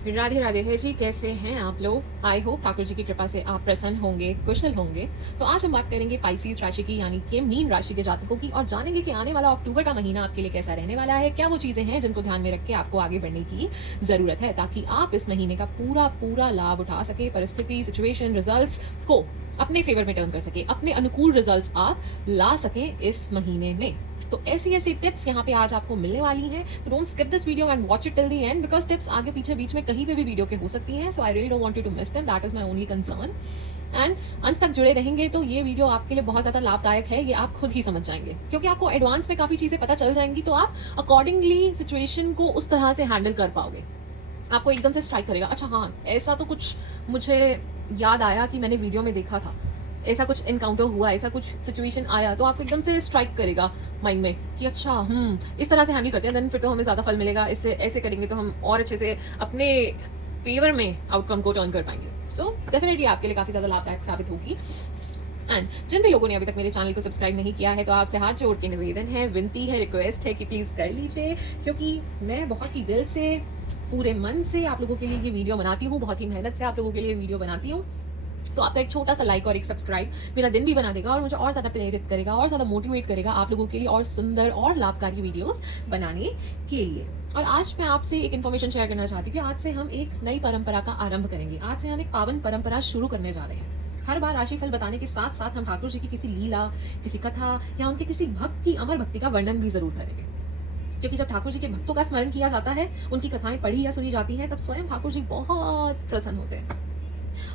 राधे राधे है जी, कैसे हैं आप लोग? आई होप ठाकुर जी की कृपा से आप प्रसन्न होंगे, कुशल होंगे। तो आज हम बात करेंगे पाइसेस राशि की, यानी कि मीन राशि के जातकों की, और जानेंगे कि आने वाला अक्टूबर का महीना आपके लिए कैसा रहने वाला है। क्या वो चीजें हैं जिनको ध्यान में रख के आपको आगे बढ़ने की जरूरत है, ताकि आप इस महीने का पूरा पूरा लाभ उठा सके, परिस्थिति, सिचुएशन, रिजल्ट्स को अपने फेवर में टर्न कर सके, अपने अनुकूल रिजल्ट्स आप ला सके इस महीने में। तो ऐसी ऐसी टिप्स यहाँ पे आज आपको मिलने वाली हैं। तो don't skip this video and watch it till the end, because tips आगे पीछे बीच में कहीं पे भी वीडियो के हो सकती हैं। So I really don't want you to miss them, that is my only concern. And अंत तक जुड़े रहेंगे तो ये वीडियो आपके लिए बहुत ज्यादा लाभदायक है, ये आप खुद ही समझ जाएंगे, क्योंकि आपको एडवांस में काफी चीजें पता चल जाएंगी। तो आप अकॉर्डिंगली सिचुएशन को उस तरह से हैंडल कर पाओगे। आपको एकदम से स्ट्राइक करेगा, अच्छा हाँ ऐसा तो कुछ मुझे याद आया कि मैंने वीडियो में देखा था, ऐसा कुछ इनकाउंटर हुआ, ऐसा कुछ सिचुएशन आया, तो आपको एकदम से स्ट्राइक करेगा माइंड में कि अच्छा इस तरह से हैंडल करते हैं, देन फिर तो हमें ज्यादा फल मिलेगा, इससे ऐसे करेंगे तो हम और अच्छे से अपने फेवर में आउटकम को टर्न कर पाएंगे। सो डेफिनेटली आपके लिए काफी ज्यादा लाभदायक साबित होगी। एंड जिन भी लोगों ने अभी तक मेरे चैनल को सब्सक्राइब नहीं किया है, तो आपसे हाथ जोड़ के निवेदन है, विनती है, रिक्वेस्ट है कि प्लीज कर लीजिए, क्योंकि मैं बहुत ही दिल से, पूरे मन से आप लोगों के लिए ये वीडियो बनाती हूँ, बहुत ही मेहनत से आप लोगों के लिए वीडियो बनाती हूँ। तो आपका एक छोटा सा लाइक और एक सब्सक्राइब मेरा दिन भी बना देगा और मुझे और ज्यादा प्रेरित करेगा और ज्यादा मोटिवेट करेगा आप लोगों के लिए और सुंदर और लाभकारी वीडियोस बनाने के लिए। और आज मैं आपसे एक इन्फॉर्मेशन शेयर करना चाहती हूँ कि आज से हम एक नई परंपरा का आरंभ करेंगे। आज से हम एक पावन परंपरा शुरू करने जा रहे हैं। हर बार राशिफल बताने के साथ साथ हम ठाकुर जी की किसी लीला, किसी कथा या उनके किसी भक्त की अमर भक्ति का वर्णन भी जरूर करेंगे, क्योंकि जब ठाकुर जी के भक्तों का स्मरण किया जाता है, उनकी कथाएं पढ़ी या सुनी जाती हैं, तब स्वयं ठाकुर जी बहुत प्रसन्न होते हैं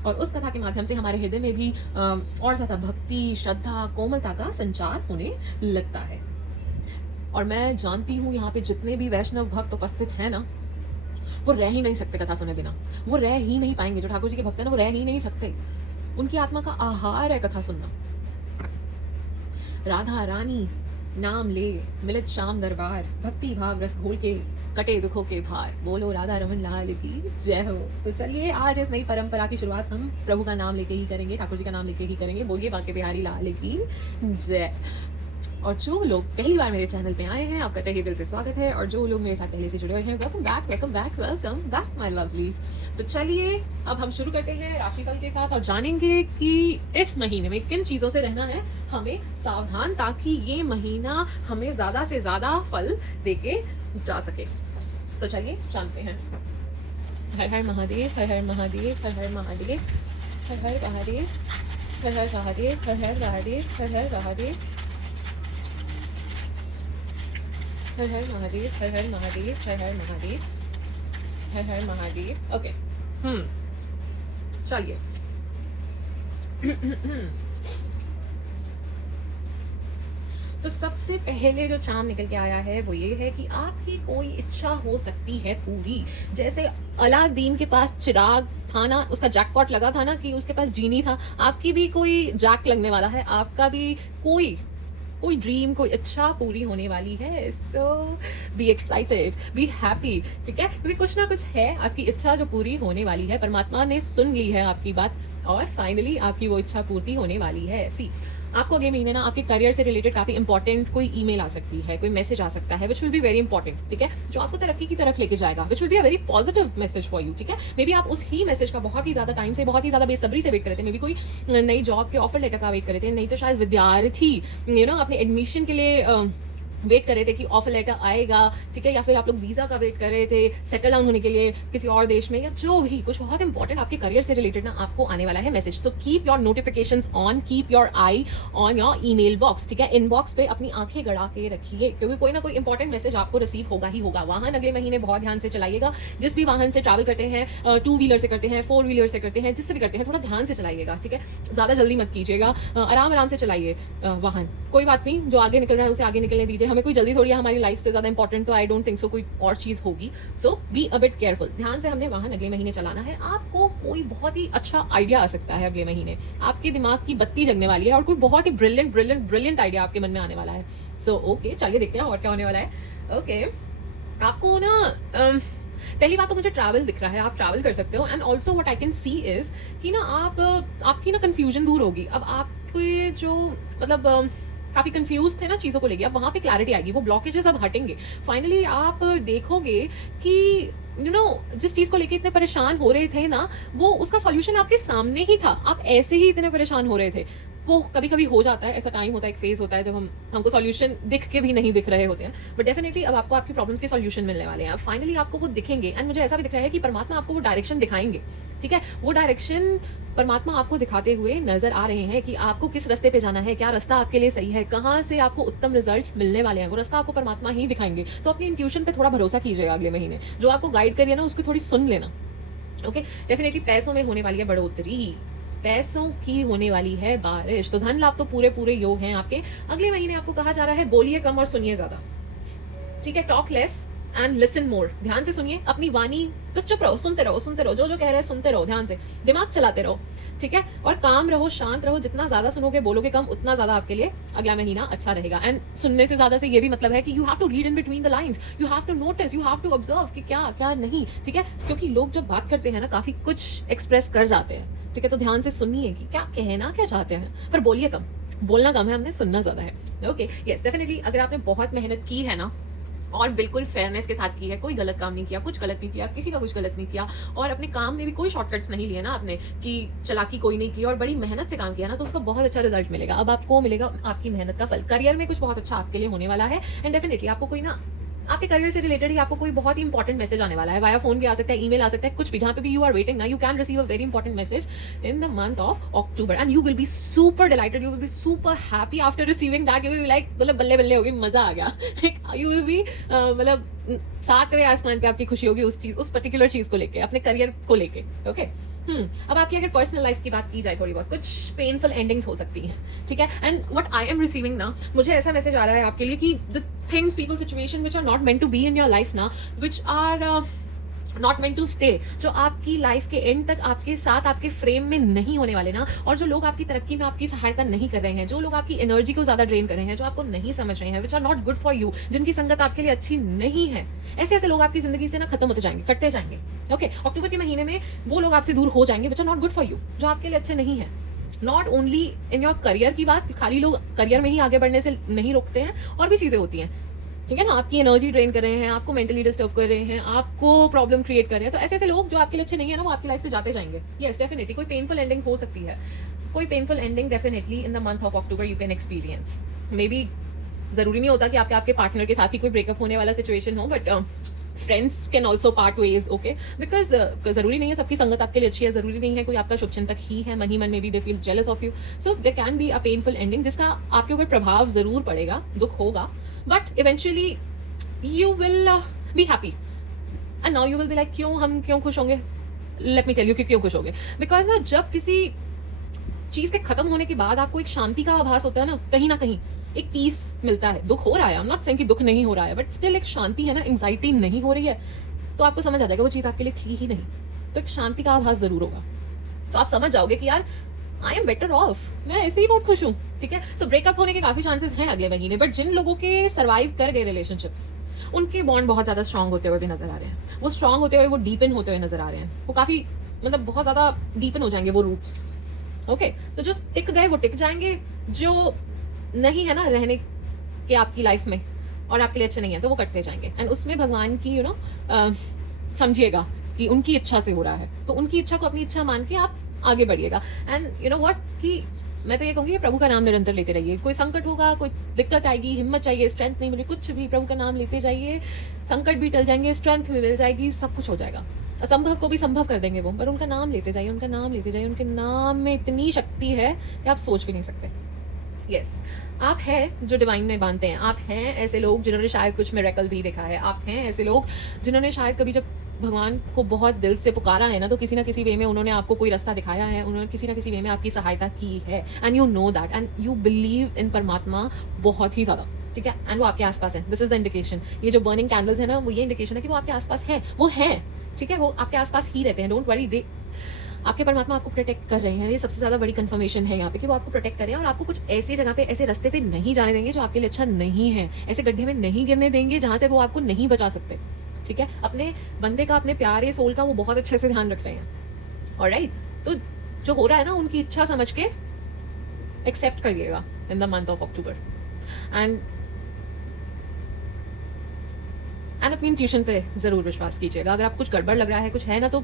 और उस कथा के माध्यम से हमारे हृदय में भी और ज्यादा भक्ति, श्रद्धा, कोमलता का संचार होने लगता है। और मैं जानती हूँ यहाँ पे जितने भी वैष्णव भक्त उपस्थित हैं ना, वो रह ही नहीं सकते कथा सुने बिना, वो रह ही नहीं पाएंगे। जो ठाकुर जी के भक्त हैं ना, वो रह ही नहीं सकते, उनकी आत्मा का आहार है कथा सुनना। राधा रानी नाम ले मिलत शाम दरबार, भक्ति भाव रस घोल के कटे दुखों के भार, बोलो राधा रमन लाल की जय हो। तो चलिए आज इस नई परंपरा की शुरुआत हम प्रभु का नाम लेके ही करेंगे, ठाकुर जी का नाम लेके ही करेंगे। बोलिए बांके बिहारी लाल की जय। और जो लोग पहली बार मेरे चैनल पे आए हैं, आपका तहे दिल से स्वागत है, और जो लोग मेरे साथ पहले से जुड़े हुए हैं, welcome back, welcome back, welcome back my lovelies. तो चलिए अब हम शुरू करते हैं राशिफल के साथ और जानेंगे कि इस महीने में किन चीजों से रहना है हमें सावधान, ताकि ये महीना हमें ज्यादा से ज्यादा फल देके जा सके। तो चलिए जानते हैं। हर हर महादेव, हर हर महादेव, हर हर महादेव, हर हर महादेव, हर हर महादेव, हर हर महादेव, हर हर महादेव, हर हर महादेव, हर हर महादेव, हर हर महादेव, हर हर महादेव। ओके चलिए। तो सबसे पहले जो चांद निकल के आया है वो ये है कि आपकी कोई इच्छा हो सकती है पूरी। जैसे अलादीन के पास चिराग था ना, उसका जैकपॉट लगा था ना, कि उसके पास जीनी था, आपकी भी कोई जैक लगने वाला है, आपका भी कोई ड्रीम, कोई इच्छा पूरी होने वाली है। सो बी एक्साइटेड, बी हैप्पी, ठीक है, क्योंकि कुछ ना कुछ है आपकी इच्छा जो पूरी होने वाली है। परमात्मा ने सुन ली है आपकी बात और फाइनली आपकी वो इच्छा पूर्ति होने वाली है। सी आपको अगले महीने ना आपके करियर से रिलेटेड काफी इंपॉर्टेंट कोई ईमेल आ सकती है, कोई मैसेज आ सकता है, which will be very important, ठीक है, जो आपको तरक्की की तरफ लेके जाएगा, which will be a very positive message for you, ठीक है। मे बी आप उस ही मैसेज का बहुत ही ज्यादा टाइम से, बहुत ही ज्यादा बेसब्री से वेट कर रहे थे। मे बी कोई नई जॉब के ऑफर लेटर का वेट कर रहे थे, नहीं तो शायद विद्यार्थी अपने एडमिशन के लिए वेट कर रहे थे कि ऑफर लेटर आएगा, ठीक है, या फिर आप लोग वीजा का वेट कर रहे थे सेटल डाउन होने के लिए किसी और देश में, या जो भी कुछ बहुत इंपॉर्टेंट आपके करियर से रिलेटेड ना आपको आने वाला है मैसेज। तो keep your notifications on, keep your I on your email box, ठीक है, इनबॉक्स पे अपनी आंखें गड़ा के रखिए, क्योंकि कोई ना कोई इंपॉर्टेंट मैसेज आपको रिसीव होगा ही होगा। वाहन अगले महीने बहुत ध्यान से चलाइएगा। जिस भी वाहन से ट्रैवल करते हैं, 2 व्हीलर से करते हैं, 4 व्हीलर से करते हैं, जिससे भी करते हैं, थोड़ा ध्यान से चलाइएगा, ठीक है, ज्यादा जल्दी मत कीजिएगा, आराम आराम से चलाइए वाहन। कोई बात नहीं, जो आगे निकल रहा है उसे आगे निकलने दीजिए, हमें कोई जल्दी थोड़ी है, हमारी लाइफ से ज्यादा इंपॉर्टेंट तो आई डोंट थिंक सो कोई और चीज होगी। सो बी अ बिट केयरफुल, ध्यान से हमने वाहन अगले महीने चलाना है। आपको कोई बहुत ही अच्छा आइडिया आ सकता है अगले महीने, आपके दिमाग की बत्ती जगने वाली है और कोई बहुत ही ब्रिलियंट आइडिया आपके मन में आने वाला है। सो ओके चलिए देखते हैं और क्या होने वाला है। ओके आपको ना पहली बात तो मुझे ट्रैवल दिख रहा है, आप ट्रैवल कर सकते हो। And also what I can see is कि ना आपकी ना कंफ्यूजन दूर होगी। अब आपके जो मतलब काफी कंफ्यूज थे ना चीजों को लेके, अब वहां पे क्लैरिटी आएगी, वो ब्लॉकेजेस अब हटेंगे। फाइनली आप देखोगे कि जिस चीज को लेके इतने परेशान हो रहे थे ना, वो उसका सॉल्यूशन आपके सामने ही था, आप ऐसे ही इतने परेशान हो रहे थे। वो कभी कभी हो जाता है, ऐसा टाइम होता है, एक फेज होता है जब हमको सॉल्यूशन दिख के भी नहीं दिख रहे होते हैं, बट डेफिनेटली अब आपको आपकी प्रॉब्लम्स के सॉल्यूशन मिलने वाले हैं, फाइनली आपको वो दिखेंगे। एंड मुझे ऐसा भी दिख रहा है कि परमात्मा आपको वो डायरेक्शन दिखाएंगे, ठीक है। वो डायरेक्शन परमात्मा आपको दिखाते हुए नजर आ रहे हैं कि आपको किस रास्ते पे जाना है, क्या रास्ता आपके लिए सही है, कहाँ से आपको उत्तम रिजल्ट्स मिलने वाले हैं, वो रास्ता आपको परमात्मा ही दिखाएंगे। तो अपनी इंट्यूशन पे थोड़ा भरोसा कीजिएगा अगले महीने, जो आपको गाइड करिए ना उसको थोड़ी सुन लेना। ओके, डेफिनेटली पैसों में होने वाली है बढ़ोतरी, पैसों की होने वाली है बारिश, तो धन लाभ तो पूरे पूरे योग हैं आपके। अगले महीने आपको कहा जा रहा है बोलिए कम और सुनिए ज्यादा, ठीक है। Talk less and listen more, ध्यान से सुनिए, अपनी वाणी बस चुप रहो, सुनते रहो, सुनते रहो, जो जो कह रहे हैं सुनते रहो, ध्यान से दिमाग चलाते रहो, ठीक है। और काम रहो, शांत रहो, जितना ज्यादा सुनोगे बोलोगे कम, उतना ज्यादा आपके लिए अगला महीना अच्छा रहेगा। एंड सुनने से ज्यादा से ये भी मतलब है कि you have to read in between the lines, you have to notice, you have to observe कि क्या क्या नहीं, ठीक है। क्योंकि लोग जब बात करते हैं ना काफी कुछ एक्सप्रेस कर जाते हैं, ठीक है। तो ध्यान से सुनिए कि क्या कहना क्या चाहते हैं, पर बोलिए कम, बोलना कम है, हमने सुनना ज्यादा है। ओके, यस, डेफिनेटली अगर आपने बहुत मेहनत की है ना और बिल्कुल फेयरनेस के साथ की है, कोई गलत काम नहीं किया, कुछ गलत नहीं किया, किसी का कुछ गलत नहीं किया, और अपने काम में भी कोई शॉर्टकट्स नहीं लिए ना आपने, कि चलाकी कोई नहीं की, और बड़ी मेहनत से काम किया ना, तो उसका बहुत अच्छा रिजल्ट मिलेगा। अब आपको मिलेगा आपकी मेहनत का फल। करियर में कुछ बहुत अच्छा आपके लिए होने वाला है, एंड डेफिनेटली आपको कोई ना आपके करियर से रिलेटेड ही आपको कोई बहुत ही इंपॉर्टेंट मैसेज आने वाला है, वाया फोन भी आ सकता है, ईमेल आ सकता है, कुछ भी, जहां पे भी यू आर वेटिंग ना, you can receive a very important message in the month of October, and you will be super dilated, you will be super happy after receiving that, you will be like, मतलब बल्ले बल्ले होगी, मजा आ गया, you will B मतलब सातवें आसमान पे आपकी खुशी होगी उस चीज, उस पर्टिकुलर चीज को लेके, अपने करियर को लेके। ओके, अब आपकी अगर पर्सनल लाइफ की बात की जाए, थोड़ी बहुत कुछ पेनफुल एंडिंग्स हो सकती हैं, ठीक है। And what I am receiving ना, मुझे ऐसा मैसेज आ रहा है आपके लिए कि the things, people, situation which are not meant to be in your life ना, which are not meant to stay, जो आपकी लाइफ के एंड तक आपके साथ आपके फ्रेम में नहीं होने वाले ना, और जो लोग आपकी तरक्की में आपकी सहायता नहीं कर रहे हैं, जो लोग आपकी एनर्जी को ज्यादा ड्रेन कर रहे हैं, जो आपको नहीं समझ रहे हैं, which are not good for you, जिनकी संगत आपके लिए अच्छी नहीं है, ऐसे ऐसे लोग आपकी जिंदगी से ना खत्म होते जाएंगे, कटते जाएंगे। ओके, अक्टूबर के महीने में वो लोग आपसे दूर हो जाएंगे which are not good for you, जो आपके लिए अच्छे नहीं है। Not only in your career की बात, खाली लोग करियर में ही आगे बढ़ने से नहीं रोकते हैं, और भी चीजें होती हैं, ठीक है ना। आपकी एनर्जी ड्रेन कर रहे हैं, आपको मेंटली डिस्टर्ब कर रहे हैं, आपको प्रॉब्लम क्रिएट कर रहे हैं, तो ऐसे ऐसे लोग जो आपके लिए अच्छे नहीं है ना, वो आपकी लाइफ से जाते जाएंगे। यस, डेफिनेटली कोई पेनफुल एंडिंग हो सकती है, कोई painful ending definitely in the month of October you can experience. May be जरूरी नहीं होता कि आपके पार्टनर के साथ ही कोई ब्रेकअप होने वाला सिचुएशन हो, but friends can also part ways, okay, because जरूरी नहीं है सबकी संगत आपके लिए अच्छी है, जरूरी नहीं है कोई आपका शुभचिंतक ही है, मन ही मन में भी they feel jealous of you, so there can be a painful ending जिसका आपके ऊपर प्रभाव जरूर पड़ेगा, दुख होगा, but eventually you will be happy and now you will be like, क्यों खुश होंगे? Let me tell you कि क्यों खुश होंगे, because ना जब किसी चीज के खत्म होने के बाद आपको एक शांति का आभास होता है ना कहीं एक पीस मिलता है। दुख हो रहा है, I'm not saying कि दुख नहीं हो रहा है, बट स्टिल एक शांति है ना, एंजाइटी नहीं हो रही है, तो आपको समझ आ जाएगा वो चीज आपके लिए थी ही नहीं, तो एक शांति का आभास जरूर होगा, तो आप समझ जाओगे कि यार आई एम बेटर ऑफ, मैं ऐसे ही बहुत खुश हूँ, ठीक है। सो ब्रेकअप होने के काफी चांसेस हैं अगले महीने, बट जिन लोगों के सर्वाइव कर गए रिलेशनशिप्स, उनके बॉन्ड बहुत ज्यादा स्ट्रांग होते हुए भी नजर आ रहे हैं, वो स्ट्रांग होते हुए, वो डीपन होते हुए नजर आ रहे हैं, वो काफी मतलब बहुत ज्यादा डीपन हो जाएंगे वो रूट्स। ओके, तो जो टिक गए वो टिक जाएंगे, जो नहीं है ना रहने के आपकी लाइफ में और आपके लिए अच्छे नहीं है, तो वो कटते जाएंगे। एंड उसमें भगवान की समझिएगा कि उनकी इच्छा से हो रहा है, तो उनकी इच्छा को अपनी इच्छा मान के आप आगे बढ़िएगा। एंड यू नो व्हाट, कि मैं तो ये कहूंगी प्रभु का नाम निरंतर लेते रहिए, कोई संकट होगा, कोई दिक्कत आएगी, हिम्मत चाहिए, स्ट्रेंथ नहीं मिली, कुछ भी, प्रभु का नाम लेते जाइए, संकट भी टल जाएंगे, स्ट्रेंथ भी मिल जाएगी, सब कुछ हो जाएगा, असंभव को भी संभव कर देंगे वो, पर उनका नाम लेते जाइए, उनका नाम लेते जाइए, उनके नाम में इतनी शक्ति है कि आप सोच भी नहीं सकते। यस, आप हैं जो डिवाइन में मानते हैं, आप हैं ऐसे लोग जिन्होंने शायद कुछ मिरेकल भी देखा है, आप हैं ऐसे लोग जिन्होंने शायद कभी जब भगवान को बहुत दिल से पुकारा है ना, तो किसी ना किसी वे में उन्होंने आपको कोई रास्ता दिखाया है, उन्होंने किसी ना किसी वे में आपकी सहायता की है, and you know that, and you believe in परमात्मा बहुत ही ज्यादा, ठीक है। एंड वो आपके आसपास है, दिस इज द इंडिकेशन, ये जो बर्निंग कैंडल्स है ना, वो ये इंडिकेशन है कि वो आपके आसपास है, वो है, ठीक है, वो आपके आसपास ही रहते हैं, डोंट वरी, दे आपके परमात्मा आपको प्रोटेक्ट कर रहे हैं, ये सबसे ज्यादा बड़ी कंफर्मेशन है यहाँ पे कि वो आपको प्रोटेक्ट कर रहे हैं, और आपको कुछ ऐसी जगह पे, ऐसे रास्ते पे नहीं जाने देंगे जो आपके लिए अच्छा नहीं है, ऐसे गड्ढे में नहीं गिरने देंगे जहां से वो आपको नहीं बचा सकते, ठीक है। अपने बंदे का, अपने प्यारे सोल का वो बहुत अच्छे से ध्यान रख रहे हैं, ऑलराइट। तो जो हो रहा है ना, उनकी इच्छा समझ के एक्सेप्ट करिएगा इन the month of October, and अपनी इंट्यूशन पे जरूर विश्वास कीजिएगा। अगर आपको कुछ गड़बड़ लग रहा है, कुछ है ना, तो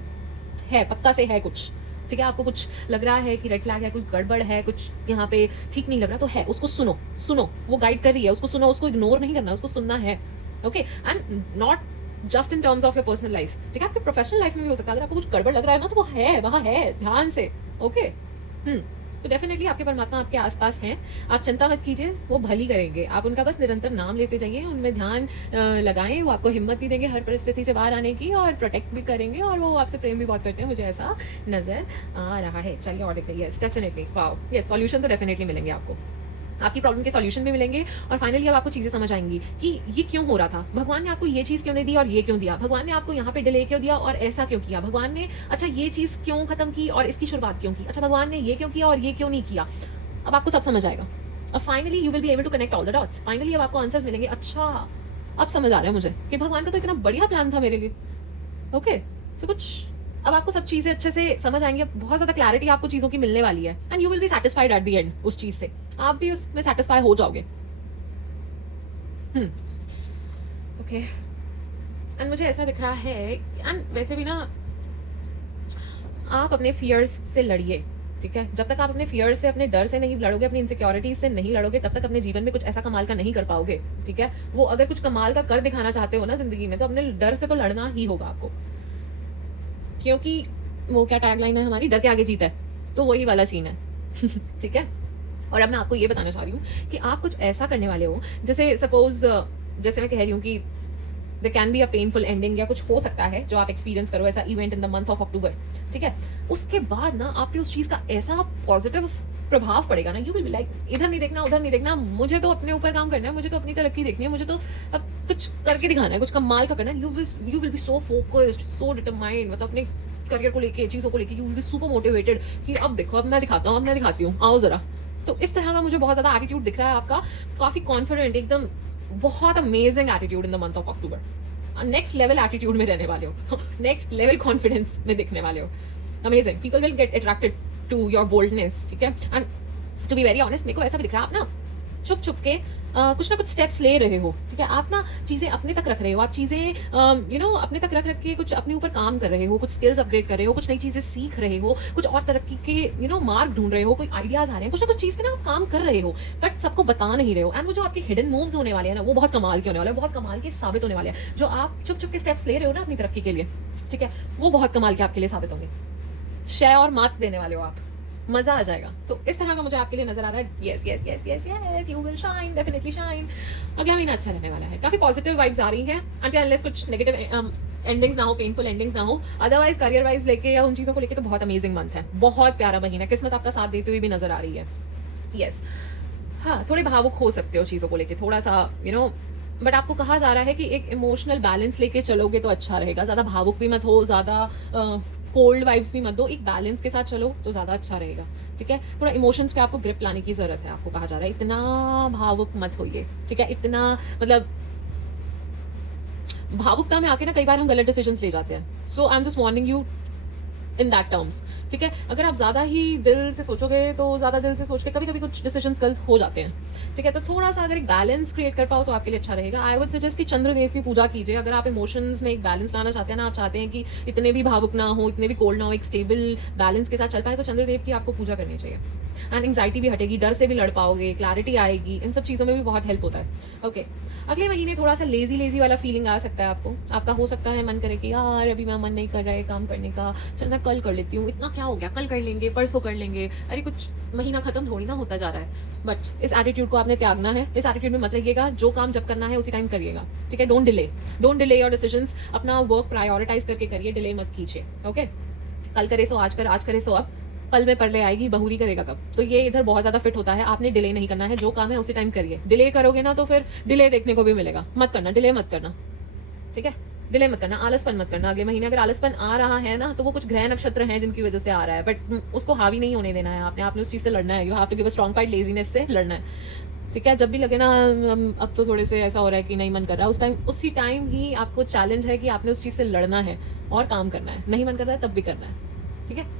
है, पक्का से है कुछ, ठीक है। आपको कुछ लग रहा है कि रेड फ्लैग है, कुछ गड़बड़ है, कुछ यहाँ पे ठीक नहीं लग रहा, तो है, उसको सुनो, सुनो, वो गाइड कर रही है, उसको सुनो, उसको इग्नोर नहीं करना, उसको सुनना है। Okay, and not just in terms of your personal life, ठीक है, आपके प्रोफेशनल लाइफ में भी हो सकता है। अगर आपको कुछ गड़बड़ लग रहा है ना, तो वो है, वहां है, ध्यान से। ओके, तो डेफिनेटली आपके परमात्मा आपके आसपास हैं, आप चिंता मत कीजिए, वो भली करेंगे। आप उनका बस निरंतर नाम लेते जाइए, उनमें ध्यान लगाएं, वो आपको हिम्मत भी देंगे हर परिस्थिति से बाहर आने की, और प्रोटेक्ट भी करेंगे, और वो आपसे प्रेम भी बहुत करते हैं, मुझे ऐसा नजर आ रहा है। चलिए और देखिए, yes definitely, wow, yes, solution तो डेफिनेटली मिलेंगे आपको, आपकी प्रॉब्लम के सॉल्यूशन भी मिलेंगे, और फाइनली अब आपको चीजें समझ आएंगी कि ये क्यों हो रहा था, भगवान ने आपको ये चीज क्यों नहीं दी और ये क्यों दिया, भगवान ने आपको यहाँ पे डिले क्यों दिया और ऐसा क्यों किया, भगवान ने अच्छा ये चीज क्यों खत्म की और इसकी शुरुआत क्यों की, अच्छा भगवान ने ये क्यों किया और ये क्यों नहीं किया। अब आपको सब समझ आएगा, अब finally you will be able to connect all the dots. Finally अब आपको आंसर्स मिलेंगे, अच्छा अब समझ आ रहा है मुझे कि भगवान का तो इतना बढ़िया प्लान था मेरे लिए। ओके, सो कुछ अब आपको सब चीजें अच्छे से समझ आएंगी, बहुत ज्यादा क्लैरिटी आपको चीजों की मिलने वाली है, and you will be satisfied at the end, उस चीज से आप भी उसमें सेटिस्फाई हो जाओगे। ओके, एंड मुझे ऐसा दिख रहा है, एंड वैसे भी ना, आप अपने फियर्स से लड़िए, ठीक है। जब तक आप अपने फियर से, अपने डर से नहीं लड़ोगे, अपनी इनसिक्योरिटी से नहीं लड़ोगे, तब तक अपने जीवन में कुछ ऐसा कमाल का नहीं कर पाओगे, ठीक है। वो अगर कुछ कमाल का कर दिखाना चाहते हो ना जिंदगी में, तो अपने डर से तो लड़ना ही होगा आपको, क्योंकि वो क्या टैगलाइन है हमारी, डर के आगे जीत है, तो वही वाला सीन है। ठीक है। और अब मैं आपको ये बताना चाह रही हूँ कि आप कुछ ऐसा करने वाले हो, जैसे सपोज, जैसे मैं कह रही हूँ कि there can be a painful ending, या कुछ हो सकता है जो आप एक्सपीरियंस करो, ऐसा event in the month of अक्टूबर, ठीक है। उसके बाद ना आप पे उस चीज का ऐसा पॉजिटिव प्रभाव पड़ेगा ना, यू विल बी लाइक, इधर नहीं देखना, उधर नहीं देखना, मुझे तो अपने ऊपर काम करना है, मुझे तो अपनी तरक्की देखनी है, मुझे तो अब कुछ करके दिखाना है, कुछ कमाल का करना है। You will B so focused, so determined, मतलब अपने करियर को लेके, चीजों को लेके you will be super motivated कि अब देखो, अब मैं दिखाता हूँ, अब मैं दिखाती हूँ, आओ जरा। तो इस तरह का मुझे बहुत ज्यादा एटीट्यूड दिख रहा है आपका, काफी कॉन्फिडेंट, एकदम बहुत amazing attitude in the month of October. Next level attitude में रहने वाले हो, नेक्स्ट लेवल कॉन्फिडेंस में दिखने वाले हो। Amazing, people will get attracted to your boldness, ठीक है। And to be very honest, मेरे को ऐसा भी दिख रहा है, आप ना छुप छुप के कुछ ना कुछ स्टेप्स ले रहे हो, ठीक है। आप ना चीजें अपने तक रख रहे हो, आप चीजें यू नो अपने तक रख के कुछ अपने ऊपर काम कर रहे हो, कुछ स्किल्स अपग्रेड कर रहे हो, कुछ नई चीजें सीख रहे हो, कुछ और तरक्की के यू नो मार्ग ढूंढ रहे हो, कोई आइडियाज आ रहे हैं, कुछ ना कुछ चीज के ना आप काम कर रहे हो, बट सबको बता नहीं रहे हो। एंड वो जो आपके हिडन मूव्स होने वाले हैं ना, वो बहुत कमाल के होने वाले हैं, बहुत कमाल के साबित होने वाले हैं। जो आप छुप छुप के स्टेप्स ले रहे हो ना अपनी तरक्की के लिए, ठीक है, वो बहुत कमाल के आपके लिए साबित होंगे, शय और मात देने वाले हो आप, मजा आ जाएगा। तो इस तरह का मुझे आपके लिए नजर आ रहा है। Yes yes yes yes yes, you will shine, definitely shine. अगला महीना अच्छा रहने वाला है, काफी पॉजिटिव वाइब्स आ रही हैं, अनटिल अनलेस कुछ नेगेटिव एंडिंग्स ना हो, पेनफुल एंडिंग्स ना हो। अदरवाइज करियर वाइज लेके या उन चीजों को लेके तो बहुत अमेजिंग मंथ है, बहुत प्यारा महीना, किस्मत आपका साथ देते हुए भी नजर आ रही है। यस, हाँ, थोड़े भावुक हो सकते हो चीजों को लेके, थोड़ा सा यू नो, बट आपको कहा जा रहा है कि एक इमोशनल बैलेंस लेके चलोगे तो अच्छा रहेगा। ज्यादा भावुक भी मत हो, ज्यादा कोल्ड वाइब्स भी मत दो, एक बैलेंस के साथ चलो तो ज्यादा अच्छा रहेगा, ठीक है। थोड़ा इमोशंस पे आपको ग्रिप लाने की जरूरत है, आपको कहा जा रहा है इतना भावुक मत होइए, ठीक है। इतना मतलब भावुकता में आके ना कई बार हम गलत डिसीजंस ले जाते हैं, so I am just warning you in that terms, ठीक है। अगर आप ज्यादा ही दिल से सोचोगे तो ज्यादा दिल से सोच के कभी कभी कुछ डिसीजंस गलत हो जाते हैं, ठीक है। तो थोड़ा सा अगर एक बैलेंस क्रिएट कर पाओ तो आपके लिए अच्छा रहेगा। आई वुड सजेस्ट कि चंद्रदेव की पूजा कीजिए, अगर आप इमोशंस में एक बैलेंस लाना चाहते हैं ना, आप चाहते हैं कि इतने भी भावुक ना हो, इतने भी कोल्ड ना हो, एक स्टेबल बैलेंस के साथ चल पाए, तो चंद्रदेव की आपको पूजा करनी चाहिए। एंड एंग्जाइटी भी हटेगी, डर से भी लड़ पाओगे, क्लैरिटी आएगी, इन सब चीज़ों में भी बहुत हेल्प होता है। ओके, अगले महीने थोड़ा सा लेजी लेजी वाला फीलिंग आ सकता है आपको, आपका हो सकता है मन करे कि यार अभी मैं मन नहीं कर रहा है काम करने का, चल मैं कल कर लेती हूँ, इतना क्या हो गया, कल कर लेंगे, परसों कर लेंगे, अरे कुछ महीना खत्म थोड़ी ना होता जा रहा है। बट इस एटीट्यूड को आपने त्यागना है, इस एटीट्यूड में मत रहिएगा, जो काम जब करना है उसी टाइम करिएगा, ठीक है। डोंट डिले योर डिसीजंस, अपना वर्क प्रायोरिटाइज करके करिए, डिले मत कीजिए। ओके, कल करे सो आज कर, आज करे सो अब, पल में परले आएगी, बहुरी करेगा कब। तो ये इधर बहुत ज्यादा फिट होता है, आपने डिले नहीं करना है, जो काम है उसी टाइम करिए। डिले करोगे ना तो फिर डिले देखने को भी मिलेगा, मत करना, डिले मत करना, ठीक है। डिले मत करना, आलसपन मत करना। अगले महीने अगर आलसपन आ रहा है ना, तो वो कुछ ग्रह नक्षत्र हैं जिनकी वजह से आ रहा है, बट उसको हावी नहीं होने देना है आपने उस चीज से लड़ना है। You have to give a strong fight, laziness से लड़ना है, ठीक है। जब भी लगे ना अब तो थोड़े से ऐसा हो रहा है कि नहीं मन कर रहा, उसी टाइम ही आपको चैलेंज है कि आपने उस चीज से लड़ना है और काम करना है। नहीं मन कर रहा है तब भी करना है, ठीक है।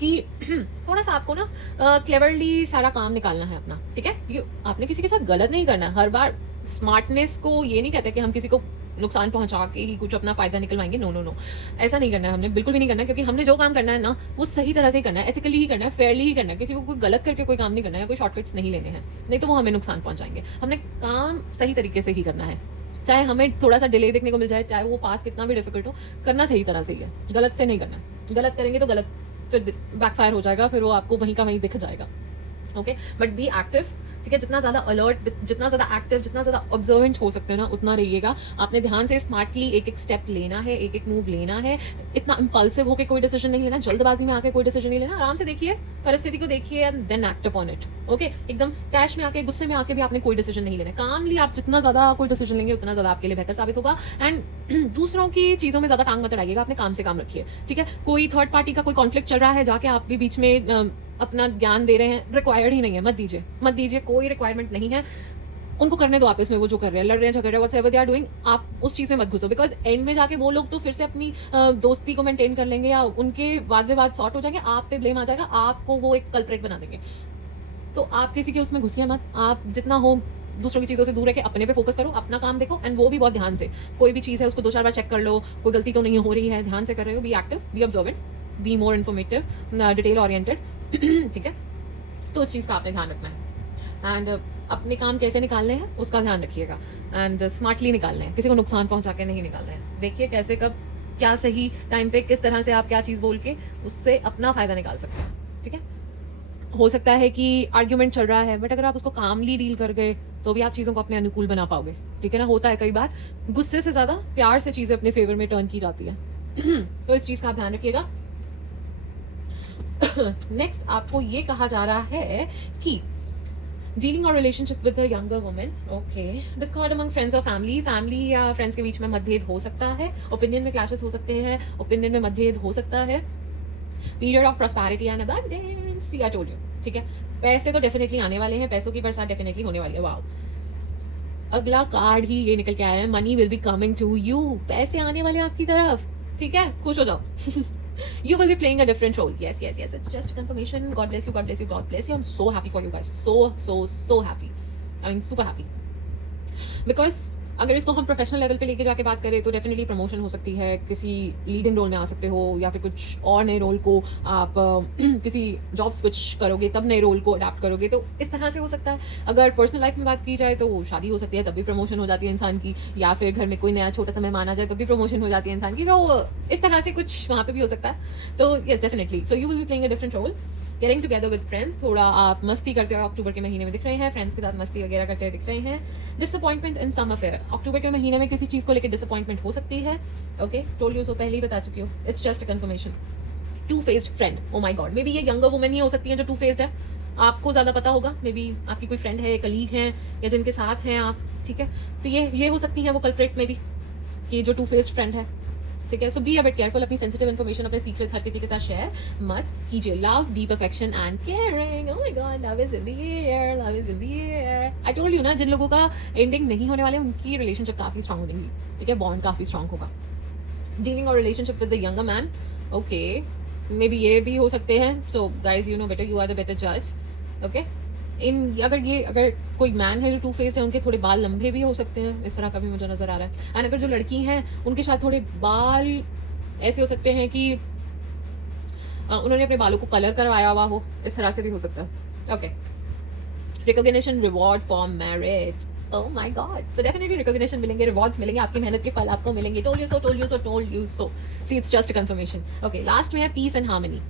कि थोड़ा सा आपको ना क्लेवरली सारा काम निकालना है अपना, ठीक है। ये आपने किसी के साथ गलत नहीं करना है। हर बार स्मार्टनेस को ये नहीं कहते कि हम किसी को नुकसान पहुंचा के ही कुछ अपना फायदा निकलवाएंगे। नो नो नो, ऐसा नहीं करना है हमने, बिल्कुल भी नहीं करना है। क्योंकि हमने जो काम करना है ना, वो सही तरह से ही करना है, एथिकली ही करना है, फेयरली ही करना है। किसी को कोई गलत करके कोई काम नहीं करना है, कोई शॉर्टकट्स नहीं लेने हैं, नहीं तो वो हमें नुकसान पहुंचाएंगे। हमने काम सही तरीके से ही करना है, चाहे हमें थोड़ा सा डिले देखने को मिल जाए, चाहे वो पास कितना भी डिफिकल्ट हो, करना सही तरह से ही है, गलत से नहीं करना है। गलत करेंगे तो गलत फिर बैकफायर हो जाएगा, फिर वो आपको वहीं का वहीं दिख जाएगा। ओके, बट बी एक्टिव, ठीक है। जितना ज्यादा अलर्ट, जितना ज्यादा एक्टिव, जितना ज्यादा ऑब्जर्वेंट हो सकते हैं ना, उतना रहिएगा। आपने ध्यान से स्मार्टली एक एक स्टेप लेना है, एक एक मूव लेना है। इतना इंपल्सिव होकर कोई डिसीजन नहीं लेना, जल्दबाजी में आके कोई डिसीजन नहीं लेना। आराम से देखिए, परिस्थिति को देखिए and then act upon it. Okay, एकदम कैश में आके, गुस्से में आके भी आपने कोई डिसीजन नहीं लेना। कामली आप जितना ज्यादा कोई डिसीजन लेंगे, उतना ज्यादा आपके लिए बेहतर साबित होगा। एंड दूसरों की चीजों में ज्यादा टांग मत अड़ाइएगा, अपने काम से काम रखिए, ठीक है। कोई थर्ड पार्टी का कोई कॉन्फ्लिक्ट चल रहा है, जाके आप भी बीच में अपना ज्ञान दे रहे हैं, रिक्वायर्ड ही नहीं है, मत दीजिए, मत दीजिए, कोई रिक्वायरमेंट नहीं है। उनको करने दो आपस में, वो जो कर रहे हैं, लड़ रहे हैं, झगड़ रहे हैं, व्हाटएवर दे आर डूइंग, आप उस चीज में मत घुसो। बिकॉज एंड में जाके वो लोग तो फिर से अपनी दोस्ती को मेंटेन कर लेंगे, या उनके वाद विवाद सॉर्ट हो जाएंगे, आप पे ब्लेम आ जाएगा, आपको वो एक कल्प्रेट बना देंगे। तो आप किसी के उसमें घुसिए मत। आप जितना हो दूसरों की चीजों से दूर रह के अपने पे फोकस करो, अपना काम देखो, एंड वो भी बहुत ध्यान से। कोई भी चीज है उसको 2-4 बार चेक कर लो, कोई गलती तो नहीं हो रही है, ध्यान से कर रहे हो। Be active, be observant, be more informative, detail oriented, ठीक है। तो उस चीज का आपने ध्यान रखना है। एंड अपने काम कैसे निकालने हैं उसका ध्यान रखिएगा, एंड स्मार्टली निकालने हैं, किसी को नुकसान पहुंचा के नहीं निकालना है। देखिए कैसे, कब, क्या सही टाइम पे, किस तरह से आप क्या चीज बोल के उससे अपना फायदा निकाल सकते हैं, ठीक है। हो सकता है कि आर्ग्यूमेंट चल रहा है, बट अगर आप उसको कामली डील कर गए तो भी आप चीजों को अपने अनुकूल बना पाओगे, ठीक है ना। होता है कई बार गुस्से से ज्यादा प्यार से चीजें अपने फेवर में टर्न की जाती है। तो इस चीज का आप ध्यान रखिएगा। नेक्स्ट आपको ये कहा जा रहा है कि डीलिंग और relationship with a younger woman. Okay, Discord among friends और फैमिली, फैमिली या फ्रेंड्स के बीच में मतभेद हो सकता है, ओपिनियन में क्लैशेस हो सकते हैं, ओपिनियन में मतभेद हो सकता है। Period of prosperity and abundance, I told you, ठीक है। पैसे तो डेफिनेटली आने वाले हैं, पैसों की बरसात डेफिनेटली होने वाली है। वाओ, अगला कार्ड ही ये निकल के आया है, money will be coming to you, पैसे आने वाले हैं आपकी तरफ, ठीक है, खुश हो जाओ। You will be playing a different role. Yes, yes, yes. It's just confirmation. God bless you. God bless you. God bless you. I'm so happy for you guys. So, so, so happy. I mean, super happy. Because अगर इसको हम professional level पे लेके जाके बात करें तो definitely promotion हो सकती है, किसी लीडिंग रोल में आ सकते हो, या फिर कुछ और नए रोल को आप किसी जॉब स्विच करोगे तब नए रोल को अडाप्ट करोगे, तो इस तरह से हो सकता है। अगर पर्सनल लाइफ में बात की जाए तो शादी हो सकती है, तब भी प्रमोशन हो जाती है इंसान की, या फिर घर में कोई नया छोटा सा मेहमान आ जाए तब भी प्रमोशन हो जाती है इंसान की। जो इस तरह से कुछ वहाँ पे भी हो सकता है। तो yes, definitely, so you will be playing a different role. Getting together with friends, थोड़ा आप मस्ती करते हो अक्टूबर के महीने में दिख रहे हैं, फ्रेंड्स के साथ मस्ती वगैरह करते हुए दिख रहे हैं। डिसअपॉइंटमेंट इन सम अफेयर, अक्टूबर के महीने में किसी चीज को लेकर डिसअपॉइंटमेंट हो सकती है। ओके, टोल्ड यू सो, पहले ही बता चुकी हूँ, it's just a confirmation. Two faced friend, oh my god, maybe ये यंगर वुमेन ही हो सकती है जो टू फेस्ड है, आपको ज्यादा पता होगा। मे बी आपकी कोई फ्रेंड है, कलीग है, या जिनके साथ हैं आप, ठीक है। तो ये हो सकती है वो कल्प्रेट में भी, कि जो टू फेस्ड फ्रेंड है, ठीक है। सो बी अ बिट केयरफुल, अपनी सेंसिटिव इन्फॉर्मेशन, अपने सीक्रेट्स हर किसी के साथ शेयर मत कीजिए। Love, deep affection and caring, oh my God, love is in the air, love is in the air. I told you ना, जिन लोगों का एंडिंग नहीं होने वाले उनकी रिलेशनशिप काफी स्ट्रांग होगी, ठीक है, बॉन्ड काफी स्ट्रांग होगा। डीलिंग और relationship with the younger man, okay, maybe ये भी हो सकते हैं। So guys, you know better, you are the better जज, ओके। अगर कोई मैन है जो टू फेस्ड है, उनके थोड़े बाल लंबे भी हो सकते हैं, इस तरह का भी मुझे नजर आ रहा है। एंड अगर जो लड़की हैं उनके साथ थोड़े बाल ऐसे हो सकते हैं कि उन्होंने अपने बालों को कलर करवाया हुआ हो, इस तरह से भी हो सकता है। Okay, recognition, reward for marriage, oh my God, so definitely recognition मिलेंगे, रिवॉर्ड्स मिलेंगे, आपकी मेहनत के फल आपको मिलेंगे। Told you so, told you so, told you so. See, it's just a confirmation. Okay, last में है पीस एंड हार्मनी,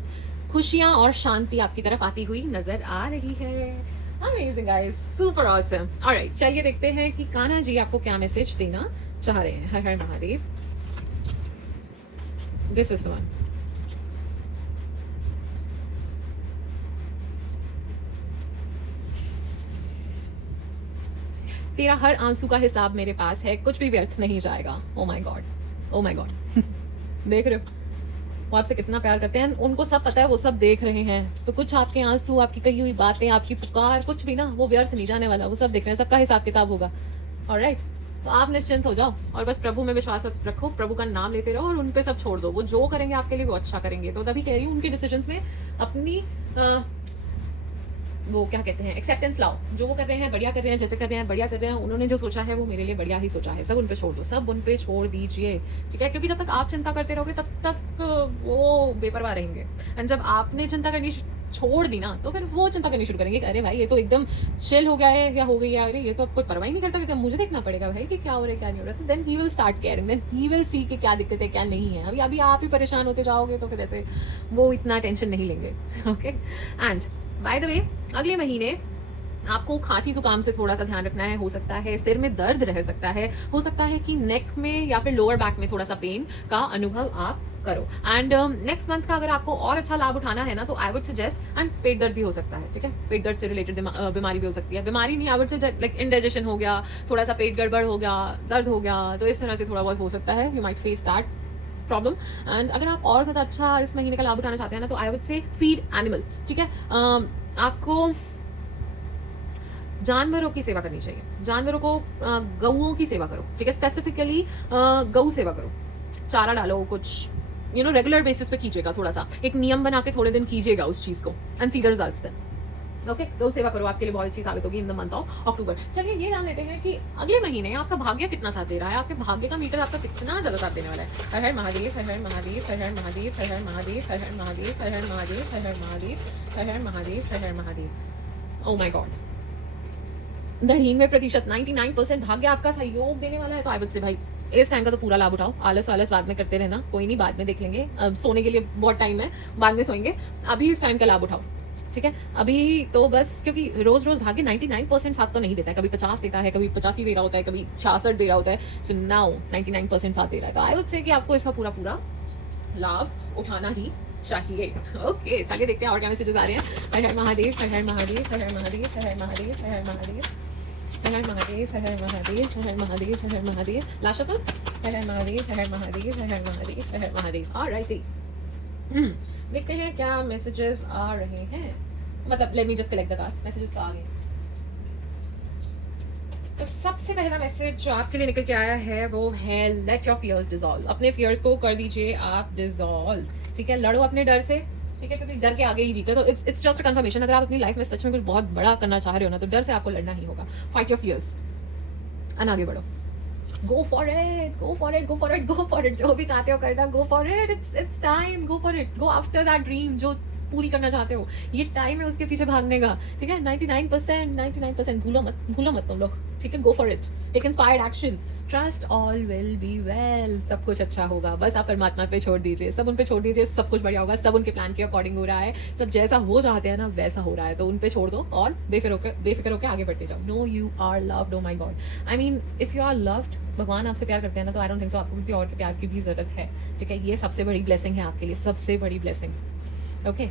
खुशियां और शांति आपकी तरफ आती हुई नजर आ रही है। Amazing guys, super awesome. Alright, चलिए देखते हैं कि कान्हा जी आपको क्या मैसेज देना चाह रहे हैं। हर हर Mahadev. This is the one. तेरा हर आंसू का हिसाब मेरे पास है, कुछ भी व्यर्थ नहीं जाएगा। Oh my God, oh my God. देख रहे हो वो आपसे कितना प्यार करते हैं, उनको सब पता है, वो सब देख रहे हैं। तो कुछ आपके आंसू, आपकी कही हुई बातें, आपकी पुकार, कुछ भी ना, वो व्यर्थ नहीं जाने वाला, वो सब देख रहे हैं, सबका हिसाब किताब होगा। ऑलराइट, तो आप निश्चिंत हो जाओ और बस प्रभु में विश्वास रखो, प्रभु का नाम लेते रहो और उन पे सब छोड़ दो। वो जो करेंगे आपके लिए वो अच्छा करेंगे। तो तभी कह रही हूँ उनके डिसीजंस में अपनी वो क्या कहते हैं, एक्सेप्टेंस लाओ। जो वो कर रहे हैं बढ़िया कर रहे हैं, जैसे कर रहे हैं बढ़िया कर रहे हैं, उन्होंने जो सोचा है वो मेरे लिए बढ़िया ही सोचा है। सब उन पे छोड़ दो, सब उन पे छोड़ दीजिए, ठीक है? क्योंकि जब तक आप चिंता करते रहोगे तब तक वो बेपरवाह रहेंगे। एंड जब आपने चिंता करनी छोड़ दी ना, तो फिर वो चिंता करनी शुरू करेंगे कि अरे भाई ये तो एकदम चिल हो गया है या हो गई है, अरे ये तो अब कोई परवाह ही नहीं करता कि मुझे देखना पड़ेगा भाई कि क्या हो रहा है क्या नहीं हो रहा। तो then he will start caring, then he will see कि क्या दिक्कत है क्या नहीं है। अभी अभी आप ही परेशान होते जाओगे तो फिर ऐसे वो इतना टेंशन नहीं लेंगे। Okay, and by the way अगले महीने आपको खांसी जुकाम से थोड़ा सा ध्यान रखना है। हो सकता है सिर में दर्द रह सकता है, हो सकता है कि नेक में या फिर लोअर बैक में थोड़ा सा पेन का अनुभव आप करो। एंड नेक्स्ट मंथ का अगर आपको और अच्छा लाभ उठाना है ना, तो आई वुड सजेस्ट, एंड पेट दर्द भी हो सकता है, ठीक है? पेट दर्द से रिलेटेड बीमारी भी हो सकती है। बीमारी नहीं, I would suggest like indigestion हो गया, थोड़ा सा पेट गड़बड़ हो गया, दर्द हो गया, तो इस तरह से थोड़ा बहुत हो सकता है। You might face that problem. And अगर आप और ज्यादा अच्छा इस महीने का लाभ उठाना चाहते हैं ना, तो I would say feed animal, ठीक है? आपको जानवरों की सेवा करनी चाहिए। जानवरों को गऊओं की सेवा करो, ठीक है? स्पेसिफिकली गऊ सेवा करो, चारा डालो कुछ, रेगुलर बेसिस पे कीजिएगा। थोड़ा सा एक नियम बना के थोड़े दिन कीजिएगा उस चीज को, and see the results then. Okay, गौ सेवा करो, आपके लिए बहुत अच्छी साबित होगी in the month of October. चलिए ये जान लेते हैं कि अगले महीने आपका भाग्य कितना साथ दे रहा है, आपके भाग्य का मीटर आपका कितना ज्यादा साथ देने वाला है। हर हर महादेव, हर हर महादेव, हर हर महादेव, हर हर महादेव, हर हर महादेव, हर हर महादेव, हर हर महादेव, हर हर महादेव, हर हर महादेव। ओह माय गॉड, 99% 99% भाग्य आपका सहयोग देने वाला है। तो आई वुड से भाई इस टाइम का तो पूरा लाभ उठाओ। आलस वालस बाद में करते रहना, कोई नहीं, बाद में देख लेंगे। अब सोने के लिए बहुत टाइम है, बाद में सोएंगे। अभी इस टाइम का लाभ उठाओ, ठीक है? अभी तो बस, क्योंकि रोज रोज भाग्य 99% साथ तो नहीं देता है। कभी 50 देता है, कभी 85 दे रहा होता है, कभी 66 दे रहा होता है। सो नाउ 99% साथ दे रहा है। तो आई वुड से कि आपको इसका पूरा पूरा लाभ उठाना ही चाहिए। ओके, चलिए देखते हैं और क्या मैसेजेस आ रहे हैं। हर हर महादेव, हर हर महादेव, हर हर महादेव, हर हर महादेव, हर हर महादेव, हर हर महादेव, हर हर महादेव, हर हर महादेव, हर हर महादेव। लास्ट शब्द, हर हर महादेव, हर हर महादेव, हर हर महादेव, हर हर महादेव। ऑलराइटी, देखते हैं क्या मैसेजेस आ रहे हैं। मतलब let me just collect the cards. Messages तो आ गए। तो सबसे पहला मैसेज जो आपके लिए निकल के आया है वो है लेट योर फियर्स डिसॉल्व। अपने फियर्स को कर दीजिए आप डिसॉल्व, ठीक है? लड़ो अपने डर से, ठीक है? क्योंकि डर के आगे ही जीते। तो इट्स जस्ट अ कंफर्मेशन। अगर आप अपनी लाइफ में सच में कुछ बहुत बड़ा करना चाह रहे हो ना, तो डर से आपको लड़ना ही होगा। फाइट योर फियर्स एंड आगे बढ़ो। गो for it, go for it, go for it, go for it. जो भी चाहते हो करना, गो for it. It's time, go for it, go after that dream जो पूरी करना चाहते हो। ये टाइम है उसके पीछे भागने का, ठीक है? 99% भूलो मत तुम लोग, ठीक है? Go for it, take inspired action, trust all will be well. सब कुछ अच्छा होगा। बस आप परमात्मा पे छोड़ दीजिए, सब उन पे छोड़ दीजिए, सब कुछ बढ़िया होगा। सब उनके प्लान के अकॉर्डिंग हो रहा है, सब जैसा हो चाहते हैं ना वैसा हो रहा है। तो उन पे छोड़ दो और बेफिक्र होकर आगे बढ़ते जाओ। Know you are loved, oh my God. I mean if you are loved, भगवान आपसे प्यार करते हैं ना, तो आई डोंट थिंक सो आपको किसी और के प्यार की भी जरूरत है, ठीक है? ये सबसे बड़ी ब्लेसिंग है आपके लिए, सबसे बड़ी ब्लेसिंग। ओके,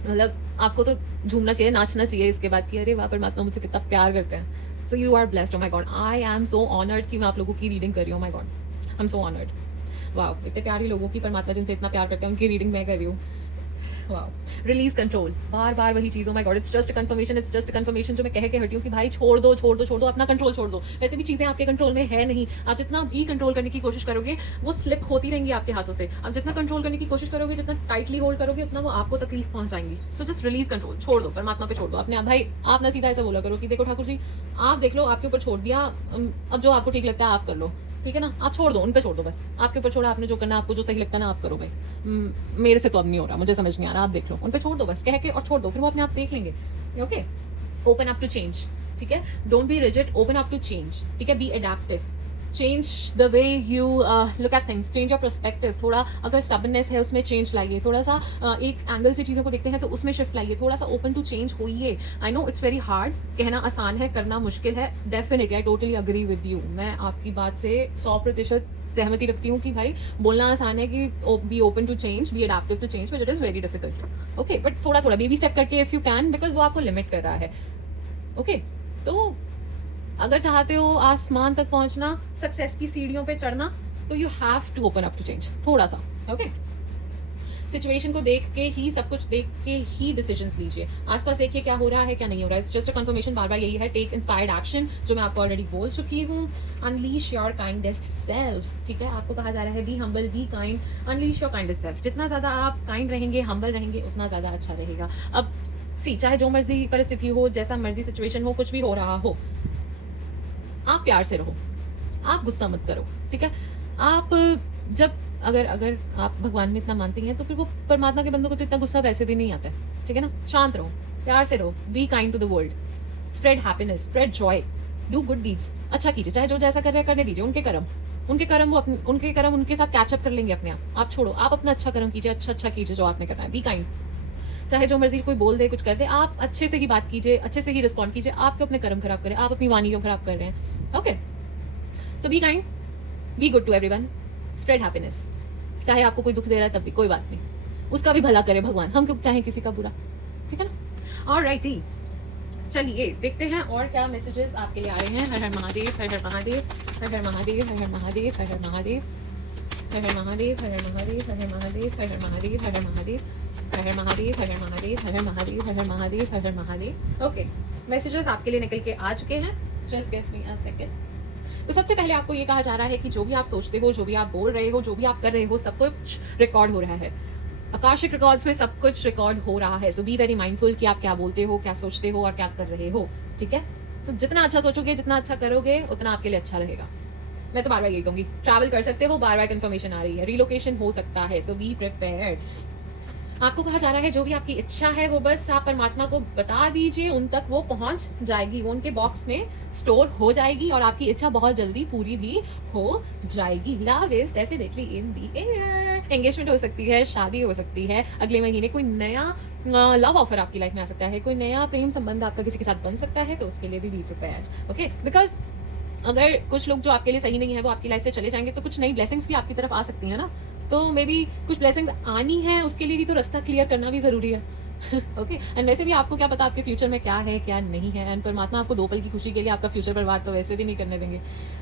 मतलब आपको तो झूमना चाहिए, नाचना चाहिए इसके बाद कि अरे वाह, परमात्मा मुझसे कितना प्यार करते हैं। So you are blessed. Oh my God, I am so honoured कि मैं आप लोगों की रीडिंग कर रही हूँ। My God, I am so honoured. वाह, इतने प्यारे लोगों की परमात्मा जिनसे इतना प्यार करते हैं, उनकी रीडिंग मैं कर रही हूँ। वाह, रिलीज कंट्रोल, बार बार वही चीज़। Oh my God, it's just a confirmation, it's just a confirmation जो मैं कह के हटी हूँ कि भाई छोड़ दो, छोड़ दो, छोड़ दो, अपना कंट्रोल छोड़ दो। वैसे भी चीज़ें आपके कंट्रोल में है नहीं। आप जितना भी कंट्रोल करने की कोशिश करोगे वो स्लिप होती रहेंगी आपके हाथों से। आप जितना कंट्रोल करने की कोशिश करोगे, जितना टाइटली होल्ड करोगे, उतना वो आपको तकलीफ पहुंचाएंगी। तो जस्ट रिलीज कंट्रोल, छोड़ दो, परमात्मा पे छोड़ दो अपने आप। भाई आप ना सीधा ऐसा बोला करो कि देखो ठाकुर जी आप देख लो, आपके ऊपर छोड़ दिया, अब जो आपको ठीक लगता है आप कर लो, ठीक है ना? आप छोड़ दो, उन पे छोड़ दो, बस आपके ऊपर छोड़ा, आपने जो करना, आपको जो सही लगता है ना आप करो भाई। मेरे से तो अब नहीं हो रहा, मुझे समझ नहीं आ रहा, आप देख लो, उन पे छोड़ दो बस, कह के और छोड़ दो, फिर वो अपने आप देख लेंगे। Okay, open up to change, ठीक है? Don't be rigid, open up to change, ठीक है? Be adaptive, change the way you look at things, change your perspective. थोड़ा अगर स्टबर्ननेस है उसमें चेंज लाइए, थोड़ा सा एक एंगल से चीज़ों को देखते हैं तो उसमें शिफ्ट लाइए, थोड़ा सा ओपन टू चेंज होइए। I know it's very hard, कहना आसान है, करना मुश्किल है। Definitely I totally agree with you. मैं आपकी बात से 100% सहमति रखती हूँ कि भाई बोलना आसान है कि be open to change, be adaptive to change, but it is very difficult. Okay, but थोड़ा थोड़ा बेबी स्टेप करके इफ़ यू कैन, बिकॉज वो आपको लिमिट कर रहा है। ओके, तो अगर चाहते हो आसमान तक पहुंचना, सक्सेस की सीढ़ियों पे चढ़ना, तो you have to open up to change थोड़ा सा। ओके, सिचुएशन को देख के ही, सब कुछ देख के ही डिसीजंस लीजिए। आसपास देखिए क्या हो रहा है, क्या नहीं हो रहा है। इट्स जस्ट अ कंफर्मेशन, बार बार यही है, टेक इंस्पायर्ड एक्शन, जो मैं आपको ऑलरेडी बोल चुकी हूँ। अनलीश योर काइंडेस्ट सेल्फ, ठीक है। आपको कहा जा रहा है be humble, be kind, unleash your kindest self. जितना ज्यादा आप काइंड रहेंगे, हम्बल रहेंगे, उतना ज्यादा अच्छा रहेगा। अब सी, चाहे जो मर्जी परिस्थिति हो, जैसा मर्जी सिचुएशन हो, कुछ भी हो रहा हो, आप प्यार से रहो, आप गुस्सा मत करो, ठीक है। आप जब अगर अगर आप भगवान में इतना मानते हैं तो फिर वो परमात्मा के बंदों को तो इतना गुस्सा वैसे भी नहीं आता है, ठीक है ना। शांत रहो, प्यार से रहो, be kind to the world, spread happiness, spread joy, do good deeds. अच्छा कीजिए, चाहे जो जैसा कर रहे हैं करने दीजिए। उनके कर्म वो अपने, उनके कर्म उनके साथ कैचअप कर लेंगे अपने आप छोड़ो। आप अपना अच्छा कर्म कीजिए, अच्छा कीजिए जो आपने करना है, बी काइंड। चाहे जो मर्जी कोई बोल दे, कुछ कर दे, आप अच्छे से ही बात कीजिए, अच्छे से ही रिस्पॉन्ड कीजिए। आप क्यों अपने कर्म खराब करें, आप अपनी वाणी क्यों खराब कर रहे हैं। Okay, so be kind, be good to everyone, spread happiness. चाहे आपको कोई दुख दे रहा है तब भी कोई बात नहीं, उसका भी भला करे भगवान, हम क्यों चाहें किसी का बुरा, ठीक है ना। ऑलराइटी, चलिए देखते हैं और क्या मैसेजेस आपके लिए आए हैं। हर हर महादेव, हर हर महादेव, हर हर महादेव, हर हर महादेव, हर हर महादेव, हर हर महादेव, हर हर महादेव, हर हर महादेव, हर हर महादेव, हर हर महादेव, हर हर महादेव, हर हर महादेव, हर हर महादेव, हर हर महादेव, हर हर महादेव। ओके, मैसेजेस आपके लिए निकल के आ चुके हैं। Just give me a second. तो सबसे पहले आपको ये कहा जा रहा है कि जो भी आप सोचते हो, जो भी आप बोल रहे हो, जो भी आप कर रहे हो, सब कुछ रिकॉर्ड हो रहा है। आकाशिक रिकॉर्ड्स में सब कुछ रिकॉर्ड हो रहा है। सो बी वेरी माइंडफुल कि आप क्या बोलते हो, क्या सोचते हो और क्या कर रहे हो, ठीक है। तो जितना अच्छा सोचोगे, जितना अच्छा करोगे, उतना आपके लिए अच्छा रहेगा। मैं तो बार बार यही कहूंगी, ट्रैवल कर सकते हो, बार बार कंफर्मेशन आ रही है, रिलोकेशन हो सकता है, सो बी प्रिपेयर्ड। आपको कहा जा रहा है जो भी आपकी इच्छा है वो बस आप परमात्मा को बता दीजिए, उन तक वो पहुंच जाएगी, वो उनके बॉक्स में स्टोर हो जाएगी और आपकी इच्छा बहुत जल्दी पूरी भी हो जाएगी। Love is definitely in the air. Engagement हो सकती है, शादी हो सकती है, अगले महीने कोई नया लव ऑफर आपकी लाइफ में आ सकता है, कोई नया प्रेम संबंध आपका किसी के साथ बन सकता है, तो उसके लिए भी बी प्रिपेयर्ड। ओके, बिकॉज अगर कुछ लोग जो आपके लिए सही नहीं है वो आपकी लाइफ से चले जाएंगे, तो कुछ नई ब्लेसिंग्स भी आपकी तरफ आ सकती है ना। तो मे बी कुछ ब्लेसिंग्स आनी है, उसके लिए भी तो रास्ता क्लियर करना भी जरूरी है। ओके, एंड वैसे भी आपको क्या पता आपके फ्यूचर में क्या है क्या नहीं है, एंड परमात्मा आपको 2 पल की खुशी के लिए आपका फ्यूचर बर्बाद तो वैसे भी नहीं करने देंगे।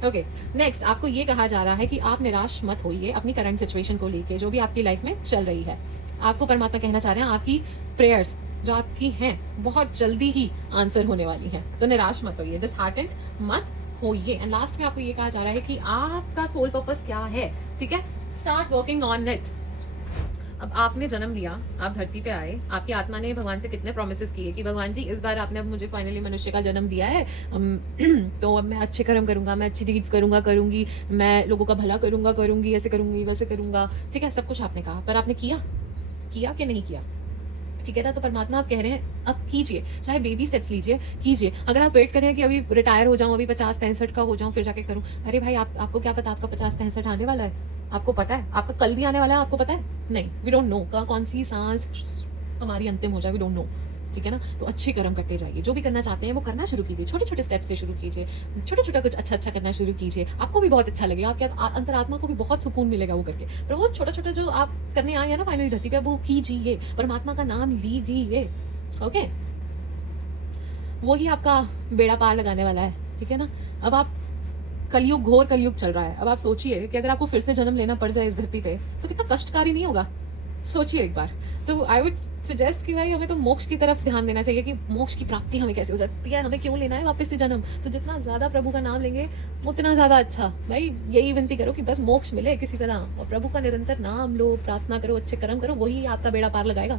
ओके, नेक्स्ट आपको ये कहा जा रहा है कि आप निराश मत होइए अपनी करंट सिचुएशन को लेके, जो भी आपकी लाइफ में चल रही है। आपको परमात्मा कहना चाह रहे हैं आपकी प्रेयर्स जो आपकी हैं बहुत जल्दी ही आंसर होने वाली है, तो निराश मत होइए, डिसहार्टेंड मत होइए। एंड लास्ट में आपको ये कहा जा रहा है कि आपका सोल पर्पस क्या है, ठीक है। Start working on it. अब आपने जन्म लिया, आप धरती पे आए, आपकी आत्मा ने भगवान से कितने प्रोमिसेस किए कि भगवान जी इस बार आपने अब मुझे फाइनली मनुष्य का जन्म दिया है, तो अब मैं अच्छे कर्म करूंगा, मैं अच्छी डीड्स करूंगी, मैं लोगों का भला करूंगी, ऐसे करूंगी, वैसे करूंगा, ठीक है। सब कुछ आपने कहा, पर आपने किया कि नहीं किया, ठीक है ना। तो परमात्मा आप कह रहे हैं अब कीजिए, चाहे बेबी स्टेप्स लीजिए, कीजिए। अगर आप वेट कर रहे हैं कि अभी रिटायर हो जाऊं, अभी 50-65 का हो जाऊं फिर जाके करूं, अरे भाई आपको क्या पता आपका 50-65 आने वाला है, आपको पता है आपका कल भी आने वाला है, आपको पता है नहीं, वी डोंट नो कौन सी सांस हमारी अंतिम हो जाए, वी डोंट नो, ठीक है ना। तो अच्छे कर्म करते जाइए, जो भी करना चाहते हैं वो करना शुरू कीजिए, छोटे छोटे स्टेप से शुरू कीजिए, छोटा छोटा कुछ अच्छा करना शुरू कीजिए, आपको भी बहुत अच्छा लगेगा, आपके अंतरात्मा को भी बहुत सुकून मिलेगा वो करके। पर वो छोटा छोटा जो आप करने आए हैं ना फाइनली धरती पे, वो कीजिए, परमात्मा का नाम लीजिए, ओके। वही आपका बेड़ा पार लगाने वाला है, ठीक है ना। अब आप कलयुग, घोर कलयुग चल रहा है, अब आप सोचिए कि अगर आपको फिर से जन्म लेना पड़ जाए इस धरती पे तो कितना कष्टकारी नहीं होगा, सोचिए एक बार। तो आई वुड सजेस्ट कि भाई हमें तो मोक्ष की तरफ ध्यान देना चाहिए कि मोक्ष की प्राप्ति हमें कैसे हो सकती है, हमें क्यों लेना है वापस से जन्म। तो जितना ज्यादा प्रभु का नाम लेंगे उतना ज्यादा अच्छा। भाई यही विनती करो कि बस मोक्ष मिले किसी तरह, और प्रभु का निरंतर नाम लो, प्रार्थना करो, अच्छे कर्म करो, वही आपका बेड़ा पार लगाएगा।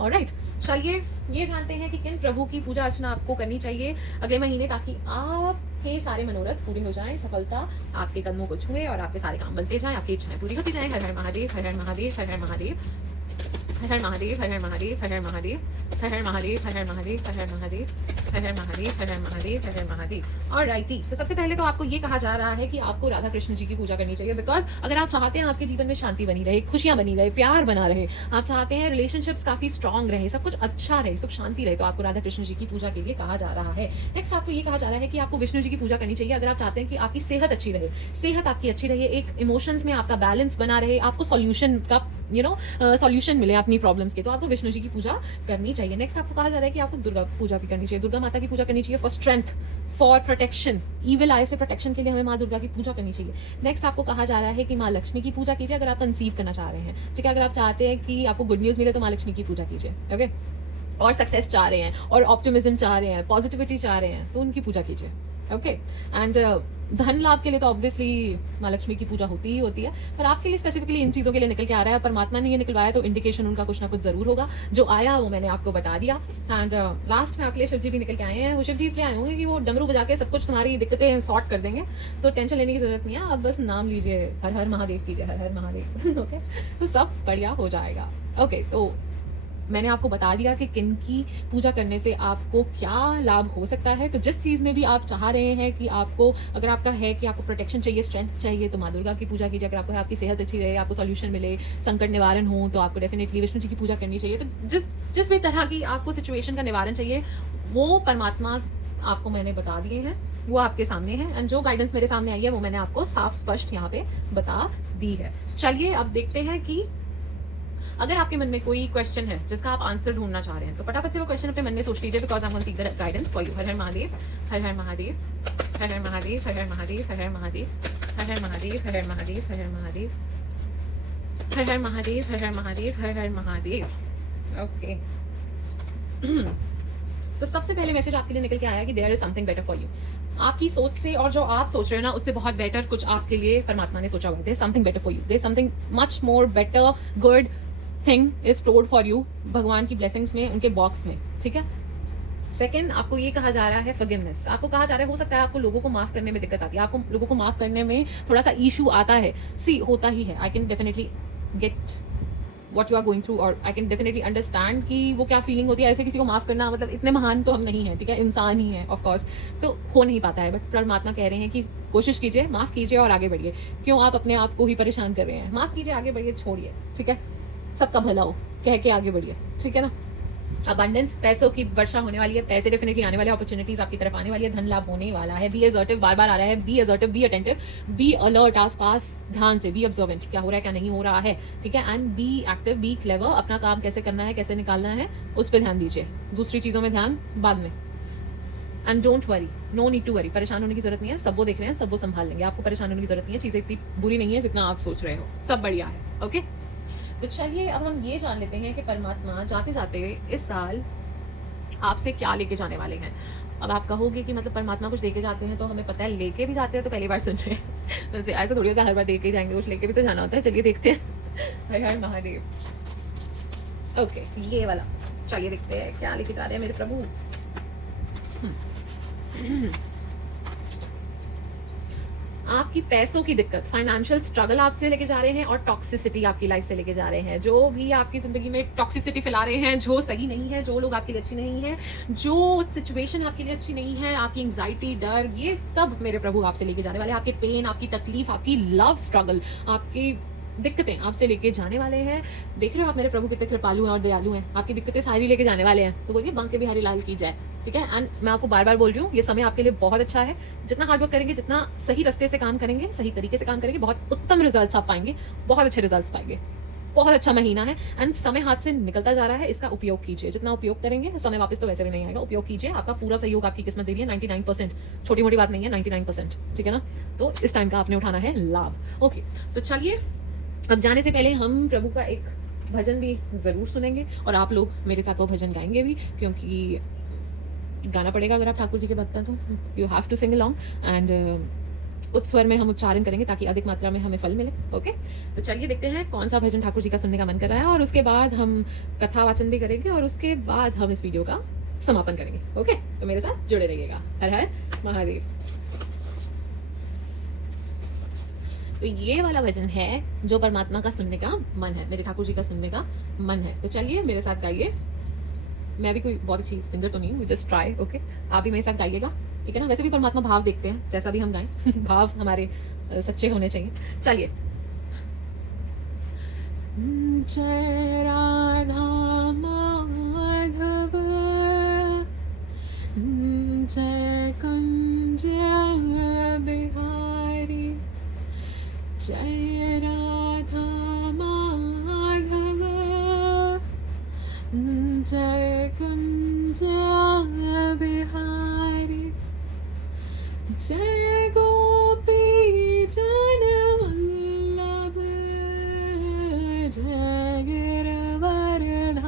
ऑलराइट, चलिए ये जानते हैं कि किन प्रभु की पूजा अर्चना आपको करनी चाहिए अगले महीने, ताकि आपके सारे मनोरथ पूरे हो जाएं, सफलता आपके कदमों को छुए और आपके सारे काम बनते जाएं, आपकी इच्छाएं पूरी होती जाएं। हर हर महादेव, हर हर महादेव, हर हर महादेव, हर हर महादेव, हर हर महादेव, हर हर महादेव, हर हर महादेव, हर हर महादेव, हर हर महादेव, हर हर महादेव, हर हर महादेव, हर हर महादेव। ऑलराइटी, तो सबसे पहले तो आपको ये कहा जा रहा है कि आपको राधा कृष्ण जी की पूजा करनी चाहिए, बिकॉज अगर आप चाहते हैं आपके जीवन में शांति बनी रहे, खुशियां बनी रहे, प्यार बना रहे, आप चाहते हैं रिलेशनशिप्स काफी स्ट्रांग रहे, सब कुछ अच्छा रहे, सुख शांति रहे, तो आपको राधा कृष्ण जी की पूजा के लिए कहा जा रहा है। नेक्स्ट आपको ये कहा जा रहा है कि आपको विष्णु जी की पूजा करनी चाहिए अगर आप चाहते हैं कि आपकी सेहत अच्छी रहे, सेहत आपकी अच्छी रहे, एक इमोशंस में आपका बैलेंस बना रहे, आपको सॉल्यूशन का सॉल्यूशन मिले, आप अपनी प्रॉब्लम्स के, तो आपको विष्णु जी की पूजा करनी चाहिए। नेक्स्ट आपको कहा जा रहा है कि आपको दुर्गा पूजा भी करनी चाहिए, दुर्गा माता की पूजा करनी चाहिए for strength, for protection, evil आई से प्रोटेक्शन के लिए हमें माँ दुर्गा की पूजा करनी चाहिए। नेक्स्ट आपको कहा जा रहा है कि माँ लक्ष्मी की पूजा कीजिए अगर आप कंसीव करना चाह रहे हैं, ठीक है। अगर आप चाहते हैं कि आपको गुड न्यूज़ मिले तो माँ लक्ष्मी की पूजा कीजिए, ओके। और सक्सेस चाह रहे हैं और ऑप्टिमिज्म चाह रहे हैं, पॉजिटिविटी चाह रहे हैं, तो उनकी पूजा कीजिए, ओके। एंड धन लाभ के लिए तो ऑब्वियसली माँ लक्ष्मी की पूजा होती ही होती है, पर आपके लिए स्पेसिफिकली इन चीज़ों के लिए निकल के आ रहा है, परमात्मा ने ये निकलवाया तो इंडिकेशन उनका कुछ ना कुछ जरूर होगा। जो आया वो मैंने आपको बता दिया। एंड लास्ट में आपके लिए शिव जी भी निकल के आए हैं। वो शिव जी इसलिए आए होंगे कि वो डमरू बजा के सब कुछ तुम्हारी दिक्कतें सॉर्ट कर देंगे, तो टेंशन लेने की जरूरत नहीं है। आप बस नाम लीजिए, हर हर महादेव कीजिए, हर हर महादेव ओके, तो सब बढ़िया हो जाएगा, ओके। तो मैंने आपको बता दिया कि किन की पूजा करने से आपको क्या लाभ हो सकता है। तो जिस चीज़ में भी आप चाह रहे हैं कि आपको, अगर आपका है कि आपको प्रोटेक्शन चाहिए, स्ट्रेंथ चाहिए, तो माँ दुर्गा की पूजा कीजिए। अगर आपको है आपकी सेहत अच्छी रहे, आपको सॉल्यूशन मिले, संकट निवारण हो, तो आपको डेफिनेटली विष्णु जी की पूजा करनी चाहिए। तो जिस भी तरह की आपको सिचुएशन का निवारण चाहिए, वो परमात्मा आपको मैंने बता दिए हैं, वो आपके सामने है। एंड जो गाइडेंस मेरे सामने आई है वो मैंने आपको साफ स्पष्ट यहाँ पे बता दी है। चलिए अब देखते हैं कि अगर आपके मन में कोई क्वेश्चन है जिसका आप आंसर ढूंढना चाह रहे हैं, तो फटाफट से वो क्वेश्चन अपने मन में सोच लीजिए, because I am going to take the guidance for you. हर हर महादेव, हर हर महादेव, हर हर महादेव, हर हर महादेव, हर हर महादेव, हर हर महादेव, हर हर महादेव, हर हर महादेव, हर हर महादेव, हर हर महादेव, हर हर महादेव, ओके। तो सबसे पहले मैसेज आपके लिए निकल के आया कि there is something better for you. आपकी सोच से और जो आप सोच रहे हो ना, उससे बहुत बेटर कुछ आपके लिए परमात्मा ने सोचा हुआ है। There is something better for you, there is something much more better good thing is stored for you, भगवान की ब्लेसिंग्स में, उनके बॉक्स में, ठीक है। सेकंड, आपको ये कहा जा रहा है फॉरगिवनेस। आपको कहा जा रहा है, हो सकता है आपको लोगों को माफ करने में दिक्कत आती है, आपको लोगों को माफ करने में थोड़ा सा इशू आता है। सी, होता ही है। I can definitely get what you are going through, और I can definitely understand कि वो क्या फीलिंग होती है। ऐसे किसी को माफ करना, मतलब इतने महान तो हम नहीं हैं, ठीक है, इंसान ही है ऑफ कोर्स, तो हो नहीं पाता है। बट परमात्मा कह रहे हैं कि कोशिश कीजिए, माफ कीजिए और आगे बढ़िए। क्यों आप अपने आप को ही परेशान कर रहे हैं? माफ कीजिए, आगे बढ़िए, छोड़िए, ठीक है। सबका भला हो कह के आगे बढ़िए, ठीक है ना। अबंडेंस, पैसों की वर्षा होने वाली है, पैसे डेफिनेटली आने वाले, अपॉर्चुनिटीज आपकी तरफ आने वाली है, धन लाभ होने वाला है। बी असर्टिव, बार बार आ रहा है, be assertive, be attentive, be alert, आसपास ध्यान से, बी ऑब्जर्वेंट, क्या हो रहा है क्या नहीं हो रहा है, ठीक है। And B active, be clever, अपना काम कैसे करना है, कैसे निकालना है, उस पर ध्यान दीजिए, दूसरी चीजों में ध्यान बाद में। And don't worry, no need to worry, परेशान होने की जरूरत नहीं है, सब वो देख रहे हैं, सब वो संभाल लेंगे, आपको परेशान होने की जरूरत नहीं है। चीजें इतनी बुरी नहीं है जितना आप सोच रहे हो, सब बढ़िया है, ओके। तो चलिए अब हम ये जान लेते हैं कि परमात्मा जाते जाते इस साल आपसे क्या लेके जाने वाले हैं। अब आप कहोगे कि मतलब परमात्मा कुछ देके जाते हैं तो हमें पता है, लेके भी जाते हैं तो पहली बार सुन रहे हैं वैसे ऐसा थोड़ी होता है हर बार देके जाएंगे, कुछ लेके भी तो जाना होता है। चलिए देखते हैं। हर हर महादेव, ओके, ये वाला, चलिए देखते हैं क्या लेके जा रहे हैं मेरे प्रभु। आपकी पैसों की दिक्कत, फाइनेंशियल स्ट्रगल आपसे लेके जा रहे हैं, और टॉक्सिसिटी आपकी लाइफ से लेके जा रहे हैं। जो भी आपकी जिंदगी में टॉक्सिसिटी फैला रहे हैं, जो सही नहीं है, जो लोग आपके लिए अच्छी नहीं है, जो सिचुएशन आपके लिए अच्छी नहीं है, आपकी एंग्जाइटी, डर, ये सब मेरे प्रभु आपसे लेके जाने वाले हैं। आपके पेन, आपकी तकलीफ, आपकी लव स्ट्रगल, आपकी दिक्कतें आपसे लेके जाने वाले हैं। देख रहे हो आप मेरे प्रभु कितने कृपालु हैं और दयालु हैं, आपकी दिक्कतें सारी लेके जाने वाले हैं। तो बोलिए बंके बिहारी लाल की जय, ठीक है। एंड मैं आपको बार बार बोल रही हूँ, ये समय आपके लिए बहुत अच्छा है। जितना हार्डवर्क करेंगे, जितना सही रास्ते से काम करेंगे, सही तरीके से काम करेंगे, बहुत उत्तम रिजल्ट्स आप पाएंगे, बहुत अच्छे रिजल्ट्स पाएंगे। बहुत अच्छा महीना है एंड समय हाथ से निकलता जा रहा है, इसका उपयोग कीजिए। जितना उपयोग करेंगे, समय वापस तो वैसे भी नहीं आएगा, उपयोग कीजिए। आपका पूरा सहयोग आपकी किस्मत दे रही है, 99%, छोटी मोटी बात नहीं है, 99%, ठीक है ना। तो इस टाइम का आपने उठाना है लाभ, ओके। तो चलिए अब जाने से पहले हम प्रभु का एक भजन भी जरूर सुनेंगे, और आप लोग मेरे साथ वो भजन गाएंगे भी, क्योंकि गाना पड़ेगा। अगर आप ठाकुर जी के भक्त हैं तो you have to sing along, and उच्च स्वर में हम उच्चारण करेंगे ताकि अधिक मात्रा में हमें फल मिले, ओके। तो चलिए देखते हैं कौन सा भजन ठाकुर जी का सुनने का मन कर रहा है, और उसके बाद हम कथा वाचन भी करेंगे, और उसके बाद हम इस वीडियो का समापन करेंगे, ओके। तो मेरे साथ जुड़े रहिएगा। हर हर महादेव। तो ये वाला भजन है जो परमात्मा का सुनने का मन है, मेरे ठाकुर जी का सुनने का मन है। तो चलिए मेरे साथ गाइए। मैं भी कोई बहुत अच्छी सिंगर तो नहीं हूँ, जस्ट ट्राई, ओके। आप भी मेरे साथ गाइएगा, ठीक है ना। वैसे भी परमात्मा भाव देखते हैं, जैसा भी हम गाएं भाव हमारे सच्चे होने चाहिए। चलिए। जय राधा माधव, जय कुंज बिहारी, जय राधा माधव, बिहारी, जय गोपी जन वल्लभ, जय गिरवरधारी,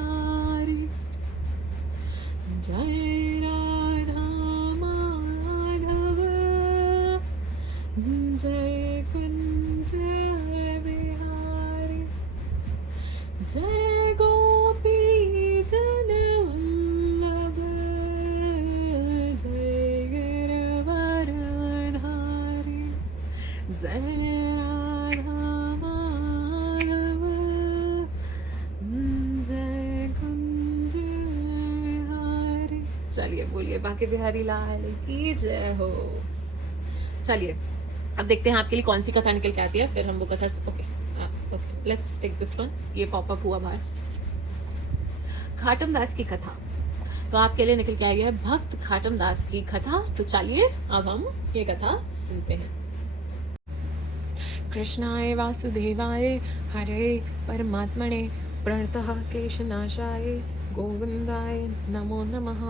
जय राधा माधव, जय कुंज बिहारी, जय गोपी जन वल्लभ, जय गिरवरधारी, जय राधा माधव, जय कुंज बिहारी। चलिए बोलिए बाके बिहारी लाल की जय हो। चलिए अब देखते हैं आपके लिए कौन सी कथा निकल के आती है, फिर हम वो कथा okay let's take this one. ये पॉपअप हुआ बाहर, खाटम दास की कथा। तो आपके लिए निकल के आई है भक्त खाटम दास की कथा। तो चलिए अब हम ये कथा सुनते हैं। कृष्णाय वासुदेवाय हरे परमात्मने प्रणतः क्लेशनाशाय गोविंदाय नमो नमः।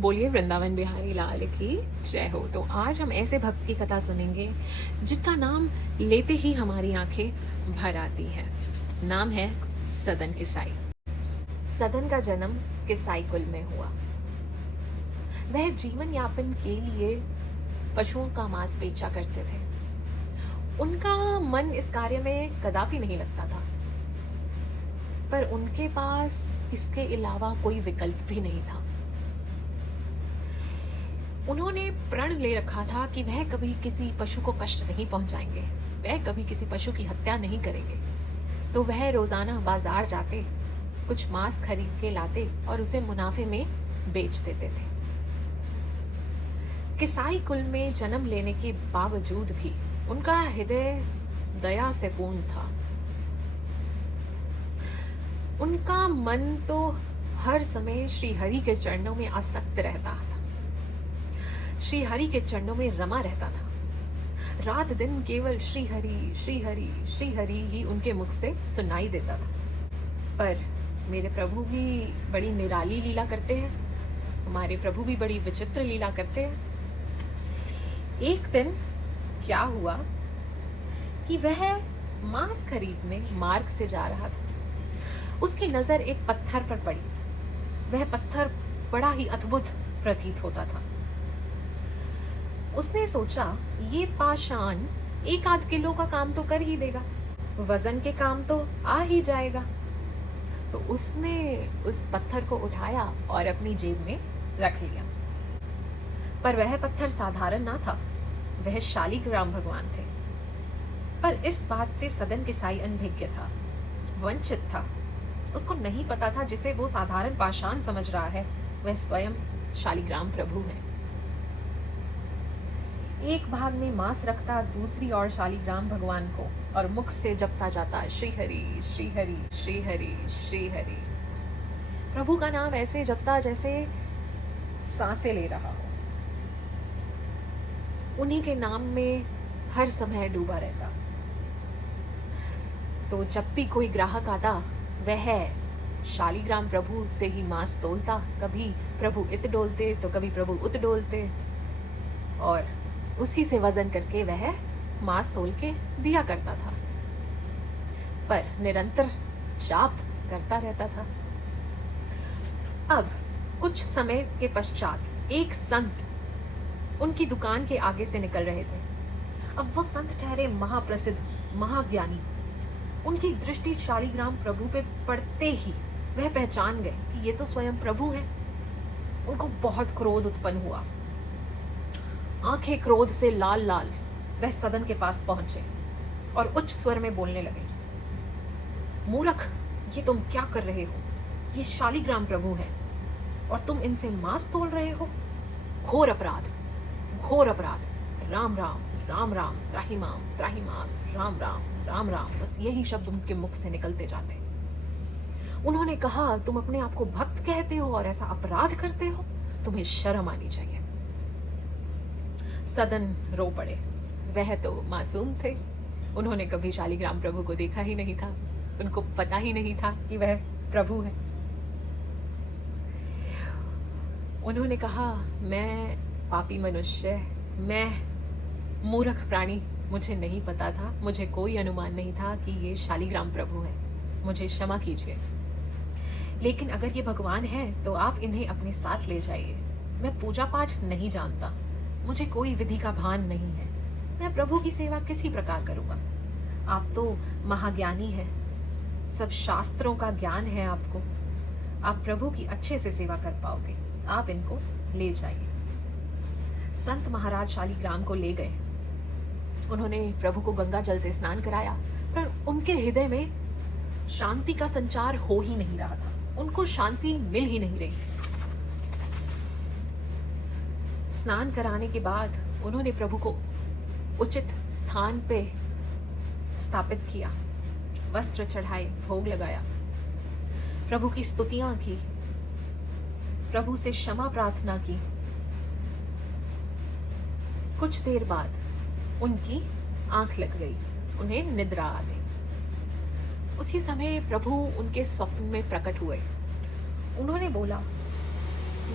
बोलिए वृंदावन बिहारी लाल की जय हो। तो आज हम ऐसे भक्त की कथा सुनेंगे जिनका नाम लेते ही हमारी आंखें भर आती हैं। नाम है सदन किसाई। सदन का जन्म किसाई कुल में हुआ। वह जीवन यापन के लिए पशुओं का मांस बेचा करते थे। उनका मन इस कार्य में कदापि नहीं लगता था, पर उनके पास इसके अलावा कोई विकल्प भी नहीं था। उन्होंने प्रण ले रखा था कि वह कभी किसी पशु को कष्ट नहीं पहुंचाएंगे, वह कभी किसी पशु की हत्या नहीं करेंगे। तो वह रोजाना बाजार जाते, कुछ मांस खरीद के लाते और उसे मुनाफे में बेच देते थे। किसाई कुल में जन्म लेने के बावजूद भी उनका हृदय दया से पूर्ण था। उनका मन तो हर समय श्री हरि के चरणों में आसक्त रहता था, श्री हरि के चरणों में रमा रहता था। रात दिन केवल श्री हरि श्री हरि श्री हरि ही उनके मुख से सुनाई देता था। पर मेरे प्रभु भी बड़ी निराली लीला करते हैं, हमारे प्रभु भी बड़ी विचित्र लीला करते हैं। एक दिन क्या हुआ कि वह मांस खरीदने मार्ग से जा रहा था। उसकी नजर एक पत्थर पर पड़ी। वह पत्थर बड़ा ही अद्भुत प्रतीत होता था। उसने सोचा ये पाषाण 1-8 किलो का काम तो कर ही देगा, वजन के काम तो आ ही जाएगा। तो उसने उस पत्थर को उठाया और अपनी जेब में रख लिया। पर वह पत्थर साधारण ना था, वह शालिग्राम भगवान थे। पर इस बात से सदन किसाई अनभिज्ञ था, वंचित था। उसको नहीं पता था जिसे वो साधारण पाषाण समझ रहा है वह स्वयं शालिग्राम प्रभु है। एक भाग में मांस रखता दूसरी ओर शालिग्राम भगवान को और मुख से जपता जाता श्री हरि श्री हरि श्री हरि श्री हरि। प्रभु का नाम ऐसे जपता जैसे सांसें ले रहा हो। उन्हीं के नाम में हर समय डूबा रहता। तो जब भी कोई ग्राहक आता वह शालिग्राम प्रभु से ही मांस तोलता। कभी प्रभु इत डोलते तो कभी प्रभु उत डोलते और उसी से वजन करके वह मांस तोल के दिया करता था। पर निरंतर जाप करता रहता था। अब कुछ समय के पश्चात एक संत उनकी दुकान के आगे से निकल रहे थे। अब वो संत ठहरे महाप्रसिद्ध महाज्ञानी। उनकी दृष्टि शालिग्राम प्रभु पे पड़ते ही वह पहचान गए कि ये तो स्वयं प्रभु हैं। उनको बहुत क्रोध उत्पन्न हुआ। आंखें क्रोध से लाल लाल वह सदन के पास पहुंचे और उच्च स्वर में बोलने लगे, मूर्ख, ये तुम क्या कर रहे हो? ये शालिग्राम प्रभु हैं और तुम इनसे मांस तोल रहे हो। घोर अपराध, घोर अपराध। राम राम राम राम त्राहिमाम त्राहिमाम राम राम राम राम, बस यही शब्द उनके मुख से निकलते जाते। उन्होंने कहा, तुम अपने आप को भक्त कहते हो और ऐसा अपराध करते हो? तुम्हें शर्म आनी चाहिए। सदन रो पड़े। वह तो मासूम थे, उन्होंने कभी शालिग्राम प्रभु को देखा ही नहीं था, उनको पता ही नहीं था कि वह प्रभु है। उन्होंने कहा, मैं पापी मनुष्य, मैं मूर्ख प्राणी, मुझे नहीं पता था, मुझे कोई अनुमान नहीं था कि ये शालिग्राम प्रभु हैं, मुझे क्षमा कीजिए। लेकिन अगर ये भगवान हैं तो आप इन्हें अपने साथ ले जाइए। मैं पूजा पाठ नहीं जानता, मुझे कोई विधि का भान नहीं है, मैं प्रभु की सेवा किसी प्रकार करूँगा। आप तो महाज्ञानी हैं, सब शास्त्रों का ज्ञान है आपको, आप प्रभु की अच्छे से सेवा कर पाओगे, आप इनको ले जाइए। संत महाराज शालिग्राम को ले गए। उन्होंने प्रभु को गंगा जल से स्नान कराया, पर उनके हृदय में शांति का संचार हो ही नहीं रहा था, उनको शांति मिल ही नहीं रही। स्नान कराने के बाद उन्होंने प्रभु को उचित स्थान पे स्थापित किया, वस्त्र चढ़ाए, भोग लगाया, प्रभु की स्तुतियां की, प्रभु से क्षमा प्रार्थना की। कुछ देर बाद उनकी आंख लग गई, उन्हें निद्रा आ गई। उसी समय प्रभु उनके स्वप्न में प्रकट हुए। उन्होंने बोला,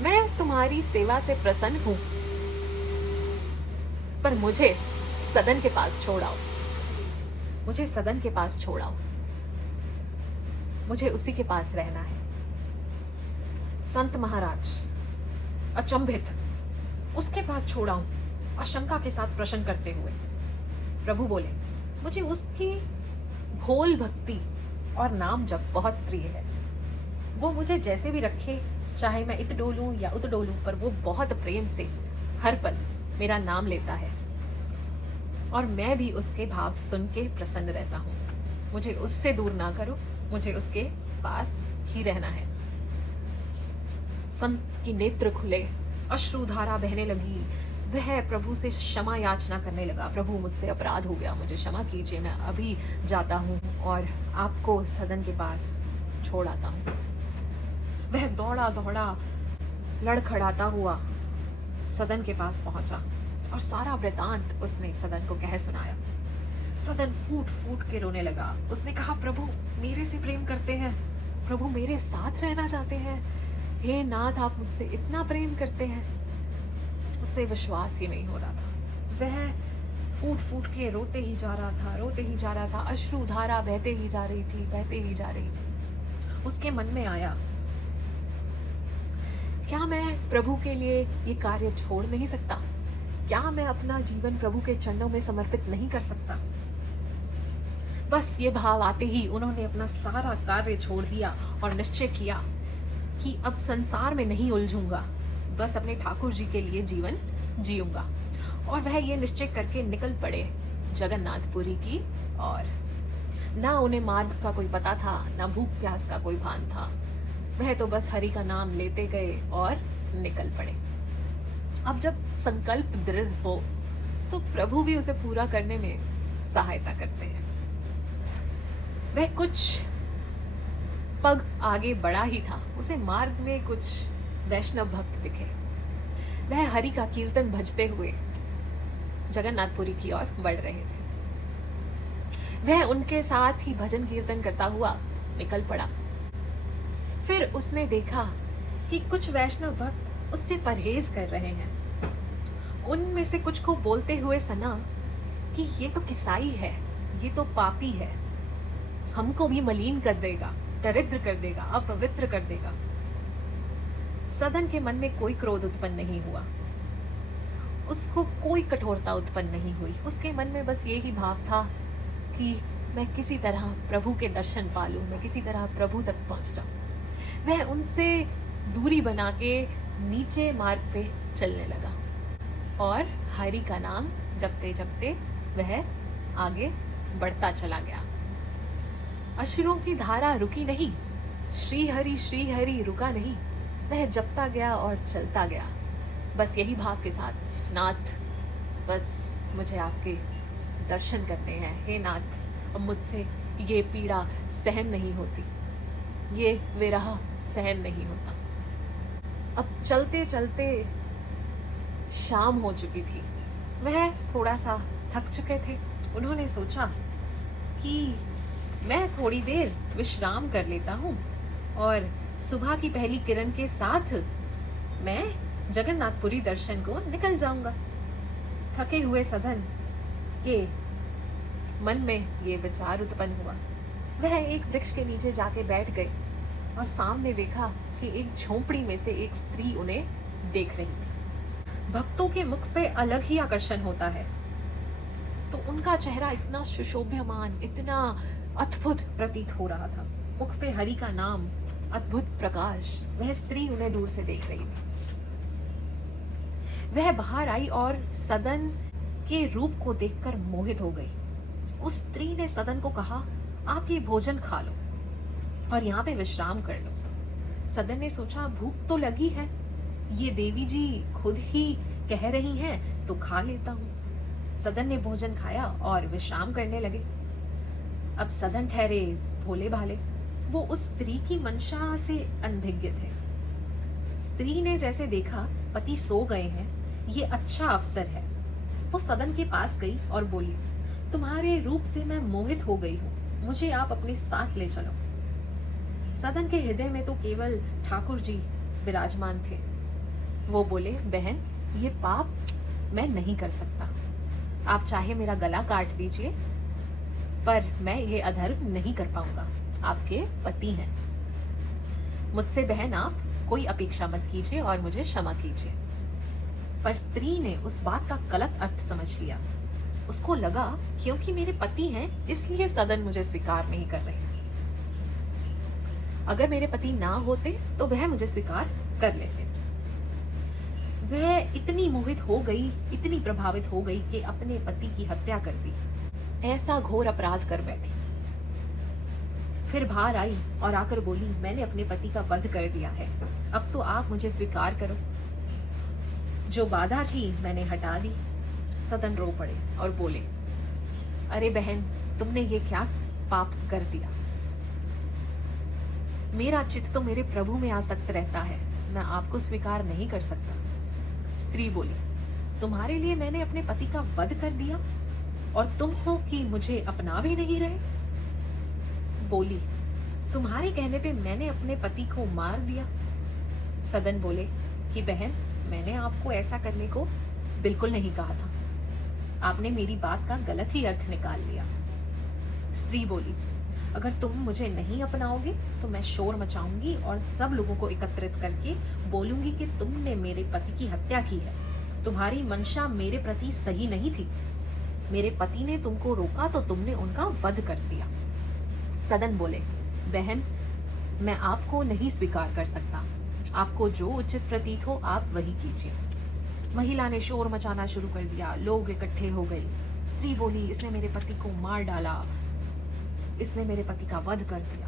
मैं तुम्हारी सेवा से प्रसन्न हूं, पर मुझे सदन के पास छोड़ आओ, मुझे सदन के पास छोड़ आओ, मुझे उसी के पास रहना है। संत महाराज अचंभित, उसके पास छोड़ आऊं, आशंका के साथ प्रश्न करते हुए। प्रभु बोले, मुझे उसकी भोल भक्ति और नाम जप बहुत प्रिय है, वो मुझे जैसे भी रखे, चाहे मैं इत डोलूं या उत डोलूं, पर वो बहुत प्रेम से हर पल मेरा नाम लेता है और मैं भी उसके भाव सुन के प्रसन्न रहता हूँ। मुझे उससे दूर ना करो, मुझे उसके पास ही रहना है। संत की नेत्र खुले, अश्रुधारा बहने लगी, वह प्रभु से क्षमा याचना करने लगा। प्रभु, मुझसे अपराध हो गया, मुझे क्षमा कीजिए, मैं अभी जाता हूँ और आपको सदन के पास छोड़ आता हूँ। वह दौड़ा दौड़ा लड़खड़ाता हुआ सदन के पास पहुंचा और सारा वृतांत उसने सदन को कह सुनाया। सदन फूट फूट के रोने लगा। उसने कहा, प्रभु मेरे से प्रेम करते हैं, प्रभु मेरे साथ रहना चाहते हैं, हे नाथ आप मुझसे इतना प्रेम करते हैं। उससे विश्वास ही नहीं हो रहा था। वह फूट फूट के रोते ही जा रहा था, रोते ही जा रहा था, अश्रुधारा बहते ही जा रही थी, बहते ही जा रही थी। उसके मन में आया, क्या मैं प्रभु के लिए ये कार्य छोड़ नहीं सकता? क्या मैं अपना जीवन प्रभु के चरणों में समर्पित नहीं कर सकता? बस ये भाव आते ही उन्होंने अपना सारा कार्य छोड़ दिया और निश्चय किया कि अब संसार में नहीं उलझूंगा, बस अपने ठाकुर जी के लिए जीवन जीऊंगा। और वह ये निश्चय करके निकल पड़े जगन्नाथपुरी की और ना उन्हें मार्ग का कोई पता था, ना भूख प्यास का कोई भान था। वह तो बस हरि का नाम लेते गए और निकल पड़े। अब जब संकल्प दृढ़ हो तो प्रभु भी उसे पूरा करने में सहायता करते हैं। वह कुछ पग आगे बढ़ा ही था, उसे मार्ग में कुछ वैष्णव भक्त दिखे। वह हरि का कीर्तन भजते हुए जगन्नाथपुरी की ओर बढ़ रहे थे। वह उनके साथ ही भजन कीर्तन करता हुआ निकल पड़ा। फिर उसने देखा कि कुछ वैष्णव भक्त उससे परहेज कर रहे हैं। उनमें से कुछ को बोलते हुए सुना कि ये तो किसाई है, ये तो पापी है, हमको भी मलिन कर देगा, दरिद्र कर देगा, अपवित्र कर देगा। सदन के मन में कोई क्रोध उत्पन्न नहीं हुआ, उसको कोई कठोरता उत्पन्न नहीं हुई। उसके मन में बस यही भाव था कि मैं किसी तरह प्रभु के दर्शन पा लूं, मैं किसी तरह प्रभु तक पहुंच जाऊं। वह उनसे दूरी बना के नीचे मार्ग पे चलने लगा और हरि का नाम जपते जपते वह आगे बढ़ता चला गया। अश्रुओं की धारा रुकी नहीं, श्री हरि रुका नहीं, वह जपता गया और चलता गया, बस यही भाव के साथ, नाथ बस मुझे आपके दर्शन करने हैं, हे नाथ अब मुझसे ये पीड़ा सहन नहीं होती, ये विरह सहन नहीं होता। अब चलते चलते शाम हो चुकी थी, वह थोड़ा सा थक चुके थे। उन्होंने सोचा कि मैं थोड़ी देर विश्राम कर लेता हूँ और सुबह की पहली किरण के साथ मैं जगन्नाथपुरी दर्शन को निकल जाऊंगा। थके हुए सदन के मन में ये विचार उत्पन्न हुआ। वह एक वृक्ष के नीचे जाके बैठ गए और सामने देखा कि एक झोंपड़ी में से एक स्त्री उन्हें देख रही थी। भक्तों के मुख पे अलग ही आकर्षण होता है, तो उनका चेहरा इतना सुशोभ्यमान, इतना अद्भुत प्रतीत हो रहा था। मुख पे हरि का नाम, अद्भुत प्रकाश। वह स्त्री उन्हें दूर से देख रही थी। वह बाहर आई और सदन के रूप को देखकर मोहित हो गई। उस स्त्री ने सदन को कहा, आप ये भोजन खा लो और यहाँ पे विश्राम कर लो। सदन ने सोचा, भूख तो लगी है, ये देवी जी खुद ही कह रही हैं तो खा लेता हूँ। सदन ने भोजन खाया और विश्राम करने लगे। अब सदन ठहरे भोले भाले, वो उस स्त्री की मंशा से अनभिज्ञ थे। स्त्री ने जैसे देखा पति सो गए हैं, ये अच्छा अवसर है। वो सदन के पास गई और बोली, तुम्हारे रूप से मैं मोहित हो गई हूँ, मुझे आप अपने साथ ले चलो। सदन के हृदय में तो केवल ठाकुर जी विराजमान थे। वो बोले, बहन, ये पाप मैं नहीं कर सकता। आप चाहे मेरा गला काट दीजिए, पर मैं ये अधर्म नहीं कर पाऊंगा। आपके पति हैं। मुझसे बहन आप कोई अपेक्षा मत कीजिए और मुझे क्षमा कीजिए। पर स्त्री ने उस बात का गलत अर्थ समझ लिया। उसको लगा क्योंकि मेरे पति हैं इसलिए सदन मुझे स्वीकार नहीं कर रहे। अगर मेरे पति ना होते तो वह मुझे स्वीकार कर लेते। वह इतनी मोहित हो गई, इतनी प्रभावित हो गई कि अपने पति की हत्या कर दी। ऐसा घोर अपराध कर बैठी। फिर बाहर आई और आकर बोली, मैंने अपने पति का वध कर दिया है, अब तो आप मुझे स्वीकार करो। जो बाधा थी मैंने हटा दी। सदन रो पड़े और बोले, अरे बहन, तुमने ये क्या पाप कर दिया? मेरा चित्त तो मेरे प्रभु में आसक्त रहता है, मैं आपको स्वीकार नहीं कर सकता। स्त्री बोली, तुम्हारे लिए मैंने अपने पति का वध कर दिया और तुम हो कि मुझे अपना भी नहीं रहे। बोली, तुम्हारे कहने पे मैंने अपने पति को मार दिया। सदन बोले कि बहन, मैंने आपको ऐसा करने को बिल्कुल नहीं कहा था, आपने मेरी बात का गलत ही अर्थ निकाल लिया। स्त्री बोली, अगर तुम मुझे नहीं अपनाओगे तो मैं शोर मचाऊंगी और सब लोगों को एकत्रित करके बोलूंगी कि तुमने मेरे पति की हत्या की है। तुम्हारी मंशा मेरे प्रति सही नहीं थी। मेरे पति ने तुमको रोका तो तुमने उनका वध कर दिया। सदन बोले, बहन, मैं आपको नहीं स्वीकार कर सकता। आपको जो उचित प्रतीत हो आप वही कीजिए। महिला ने शोर मचाना शुरू कर दिया। लोग इकट्ठे हो गए। स्त्री बोली, इसने मेरे पति को मार डाला, इसने मेरे पति का वध कर दिया।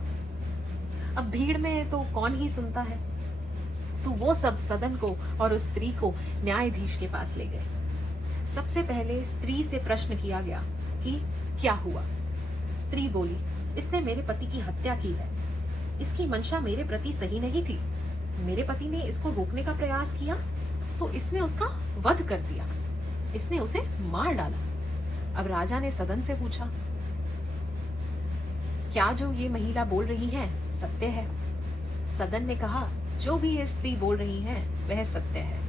अब भीड़ में तो कौन ही सुनता है, तो वो सब सदन को और उस स्त्री को न्यायाधीश के पास ले गए। सबसे पहले स्त्री से प्रश्न किया गया कि क्या हुआ। स्त्री बोली, इसने मेरे पति की हत्या की है। इसकी मंशा मेरे प्रति सही नहीं थी। मेरे पति ने इसको रोकने का प्रयास किया तो इसने उसका वध कर दिया, इसने उसे मार डाला। अब राजा ने सदन से पूछा, क्या जो ये महिला बोल रही है सत्य है? सदन ने कहा, जो भी ये स्त्री बोल रही है वह सत्य है।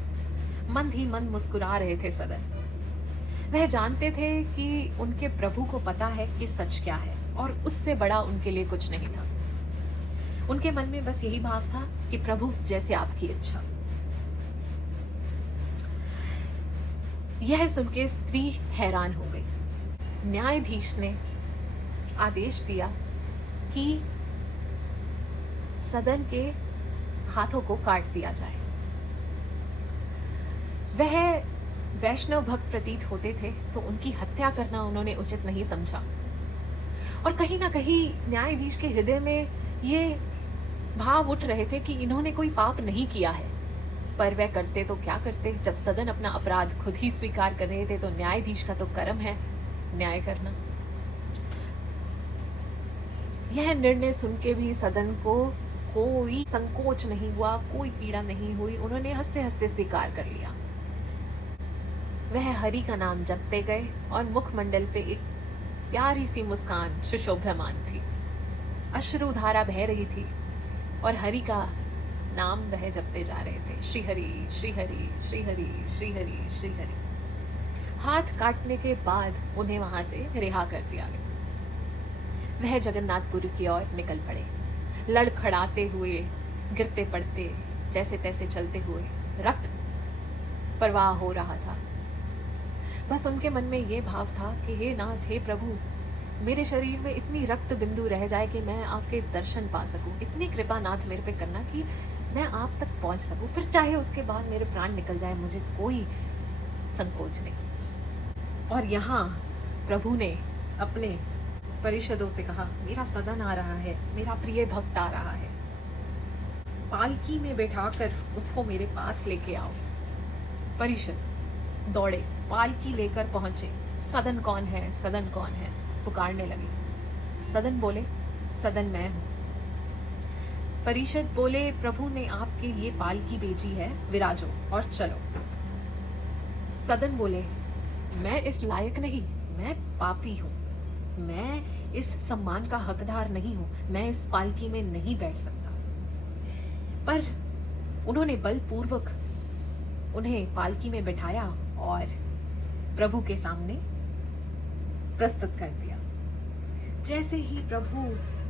मंद ही मंद मुस्कुरा रहे थे सदन। वह जानते थे कि उनके प्रभु को पता है कि सच क्या है और उससे बड़ा उनके लिए कुछ नहीं था। उनके मन में बस यही भाव था कि प्रभु जैसे आपकी इच्छा। यह सुनकर स्त्री हैरान हो गई। न्यायाधीश ने आदेश दिया कि सदन के हाथों को काट दिया जाए। वह वैष्णव भक्त प्रतीत होते थे तो उनकी हत्या करना उन्होंने उचित नहीं समझा और कहीं ना कहीं न्यायाधीश के हृदय में ये भाव उठ रहे थे कि इन्होंने कोई पाप नहीं किया है। पर वह करते तो क्या करते, जब सदन अपना अपराध खुद ही स्वीकार कर रहे थे तो न्यायाधीश का तो कर्म है न्याय करना। यह निर्णय सुन के भी सदन को कोई संकोच नहीं हुआ, कोई पीड़ा नहीं हुई। उन्होंने हंसते हंसते स्वीकार कर लिया। वह हरि का नाम जपते गए और मुखमंडल पे एक प्यारी सी मुस्कान सुशोभ्यमान थी। अश्रुधारा बह रही थी और हरि का नाम वह जपते जा रहे थे, श्री हरि श्री हरि श्री हरि श्री हरि श्री हरि। हाथ काटने के बाद उन्हें वहां से रिहा कर दिया गया। वह जगन्नाथपुरी की ओर निकल पड़े, लड़खड़ाते हुए, गिरते पड़ते, जैसे तैसे चलते हुए। रक्त प्रवाह हो रहा था। बस उनके मन में ये भाव था कि हे नाथ, हे प्रभु, मेरे शरीर में इतनी रक्त बिंदु रह जाए कि मैं आपके दर्शन पा सकूं। इतनी कृपा नाथ मेरे पे करना कि मैं आप तक पहुंच सकूं, फिर चाहे उसके बाद मेरे प्राण निकल जाए, मुझे कोई संकोच नहीं। और यहाँ प्रभु ने अपने परिषदों से कहा, मेरा सदन आ रहा है, मेरा प्रिय भक्त आ रहा है, पालकी में बैठाकर उसको मेरे पास लेके आओ। परिषद दौड़े, पालकी लेकर पहुंचे। सदन कौन है, सदन कौन है, पुकारने लगे। सदन बोले, सदन मैं हूं। परिषद बोले, प्रभु ने आपके लिए पालकी भेजी है, विराजो और चलो। सदन बोले, मैं इस लायक नहीं, मैं पापी हूं, मैं इस सम्मान का हकदार नहीं हूं, मैं इस पालकी में नहीं बैठ सकता। पर उन्होंने बलपूर्वक उन्हें पालकी में बैठाया और प्रभु के सामने प्रस्तुत कर दिया। जैसे ही प्रभु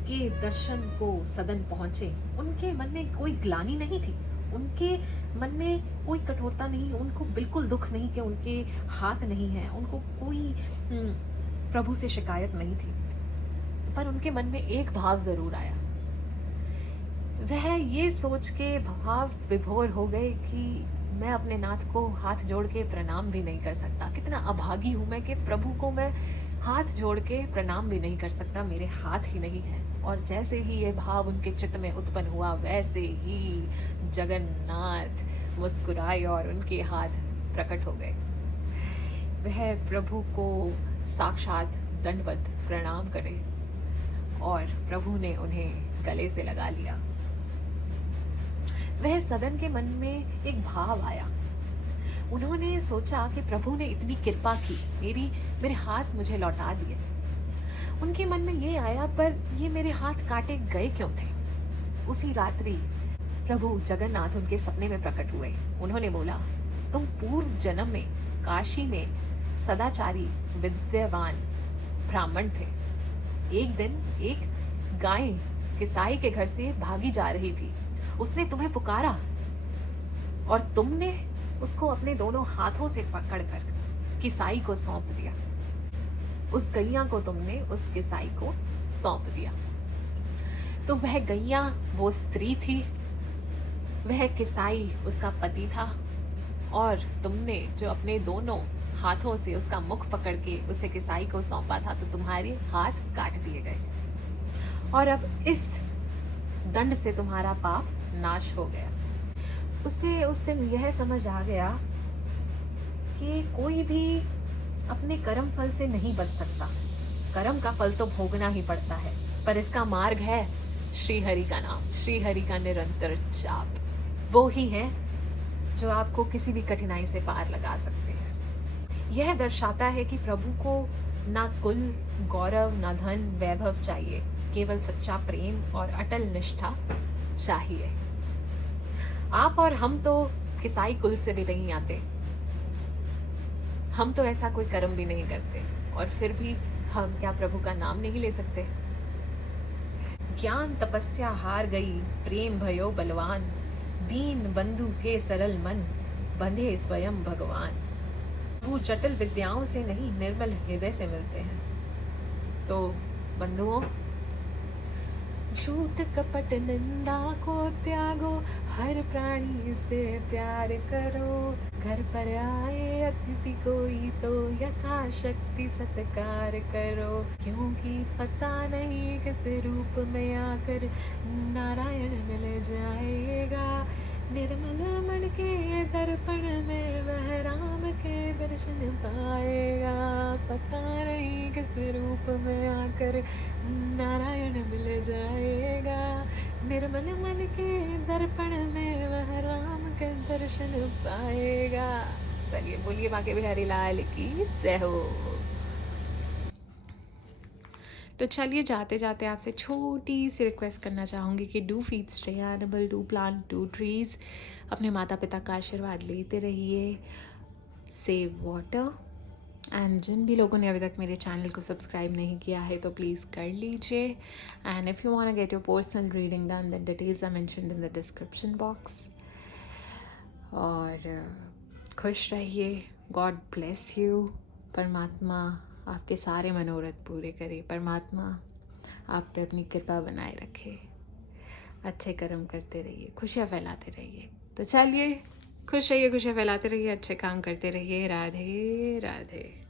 के दर्शन को सदन पहुंचे, उनके मन में कोई ग्लानि नहीं थी, उनके मन में कोई कठोरता नहीं, उनको बिल्कुल दुख नहीं कि उनके हाथ नहीं है, उनको कोई प्रभु से शिकायत नहीं थी। पर उनके मन में एक भाव जरूर आया। वह ये सोच के भाव विभोर हो गए कि मैं अपने नाथ को हाथ जोड़ के प्रणाम भी नहीं कर सकता। कितना अभागी हूं मैं कि प्रभु को मैं हाथ जोड़ के प्रणाम भी नहीं कर सकता, मेरे हाथ ही नहीं है। और जैसे ही ये भाव उनके चित्त में उत्पन्न हुआ, वैसे ही जगन्नाथ मुस्कुराए और उनके हाथ प्रकट हो गए। वह प्रभु को साक्षात दंडवत प्रणाम करे और प्रभु ने उन्हें गले से लगा लिया। वह सदन के मन में एक भाव आया। उन्होंने सोचा कि प्रभु ने इतनी कृपा की, मेरे हाथ मुझे लौटा दिए। उनके मन में ये आया, पर ये मेरे हाथ काटे गए क्यों थे? उसी रात्रि प्रभु जगन्नाथ उनके सपने में प्रकट हुए। उन्होंने बोला, तुम पूर्व जन्म में काशी में सदाचारी विद्यावान ब्राह्मण थे। एक दिन एक गाय किसाई के घर से भागी जा रही थी, उसने तुम्हें पुकारा और तुमने उसको अपने दोनों हाथों से पकड़कर किसाई को सौंप दिया। उस गैया को तुमने उस किसाई को सौंप दिया। तो वह गैया वो स्त्री थी, वह किसाई उसका पति था, और तुमने जो अपने दोनों हाथों से उसका मुख पकड़ के उसे किसाई को सौंपा था, तो तुम्हारे हाथ काट दिए गए और अब इस दंड से तुम्हारा पाप नाश हो गया। उसे उस दिन यह समझ आ गया कि कोई भी अपने कर्म फल से नहीं बच सकता। कर्म का फल तो भोगना ही पड़ता है, पर इसका मार्ग है श्री हरि का नाम, श्री हरि का निरंतर जाप। वो ही है जो आपको किसी भी कठिनाई से पार लगा सकते हैं। यह दर्शाता है कि प्रभु को ना कुल, गौरव, ना धन, वैभव चाहिए, केवल सच्चा प्रेम और अटल निष्ठा चाहिए। आप और हम तो किसाई कुल से भी नहीं आते, हम तो ऐसा कोई कर्म भी नहीं करते, और फिर भी हम क्या प्रभु का नाम नहीं ले सकते? ज्ञान तपस्या हार गई, प्रेम भयो बलवान, दीन बंधु के सरल मन, बंधे स्वयं भगवान। वो जटिल विद्याओं से नहीं, निर्मल हृदय से मिलते हैं। तो बंधुओं, झूठ कपट निंदा को त्यागो, हर प्राणी से प्यार करो, घर पर आए अतिथि कोई तो यथाशक्ति सत्कार करो, क्योंकि पता नहीं किस रूप में आकर नारायण मिल जाएगा। निर्मल मन के दर्पण में वह राम के दर्शन पाएगा, पता नहीं किस रूप में आकर नारायण मिल जाएगा। निर्मल मन के दर्पण में वह राम के दर्शन पाएगा। चलिए बोलिए माँ के बिहारी लाल की जय हो। तो चलिए जाते जाते आपसे छोटी सी रिक्वेस्ट करना चाहूँगी कि do feed stay animal, do plant, do trees. अपने माता पिता का आशीर्वाद लेते रहिए, सेव वाटर। एंड जिन भी लोगों ने अभी तक मेरे चैनल को सब्सक्राइब नहीं किया है तो प्लीज़ कर लीजिए। And if you want get your personal reading done then details are mentioned in the description box. और खुश रहिए, गॉड ब्लेस यू। परमात्मा आपके सारे मनोरथ पूरे करे, परमात्मा आप पे अपनी कृपा बनाए रखे, अच्छे कर्म करते रहिए, खुशियाँ फैलाते रहिए। तो चलिए खुश रहिए, खुशियाँ फैलाते रहिए, अच्छे काम करते रहिए। राधे राधे।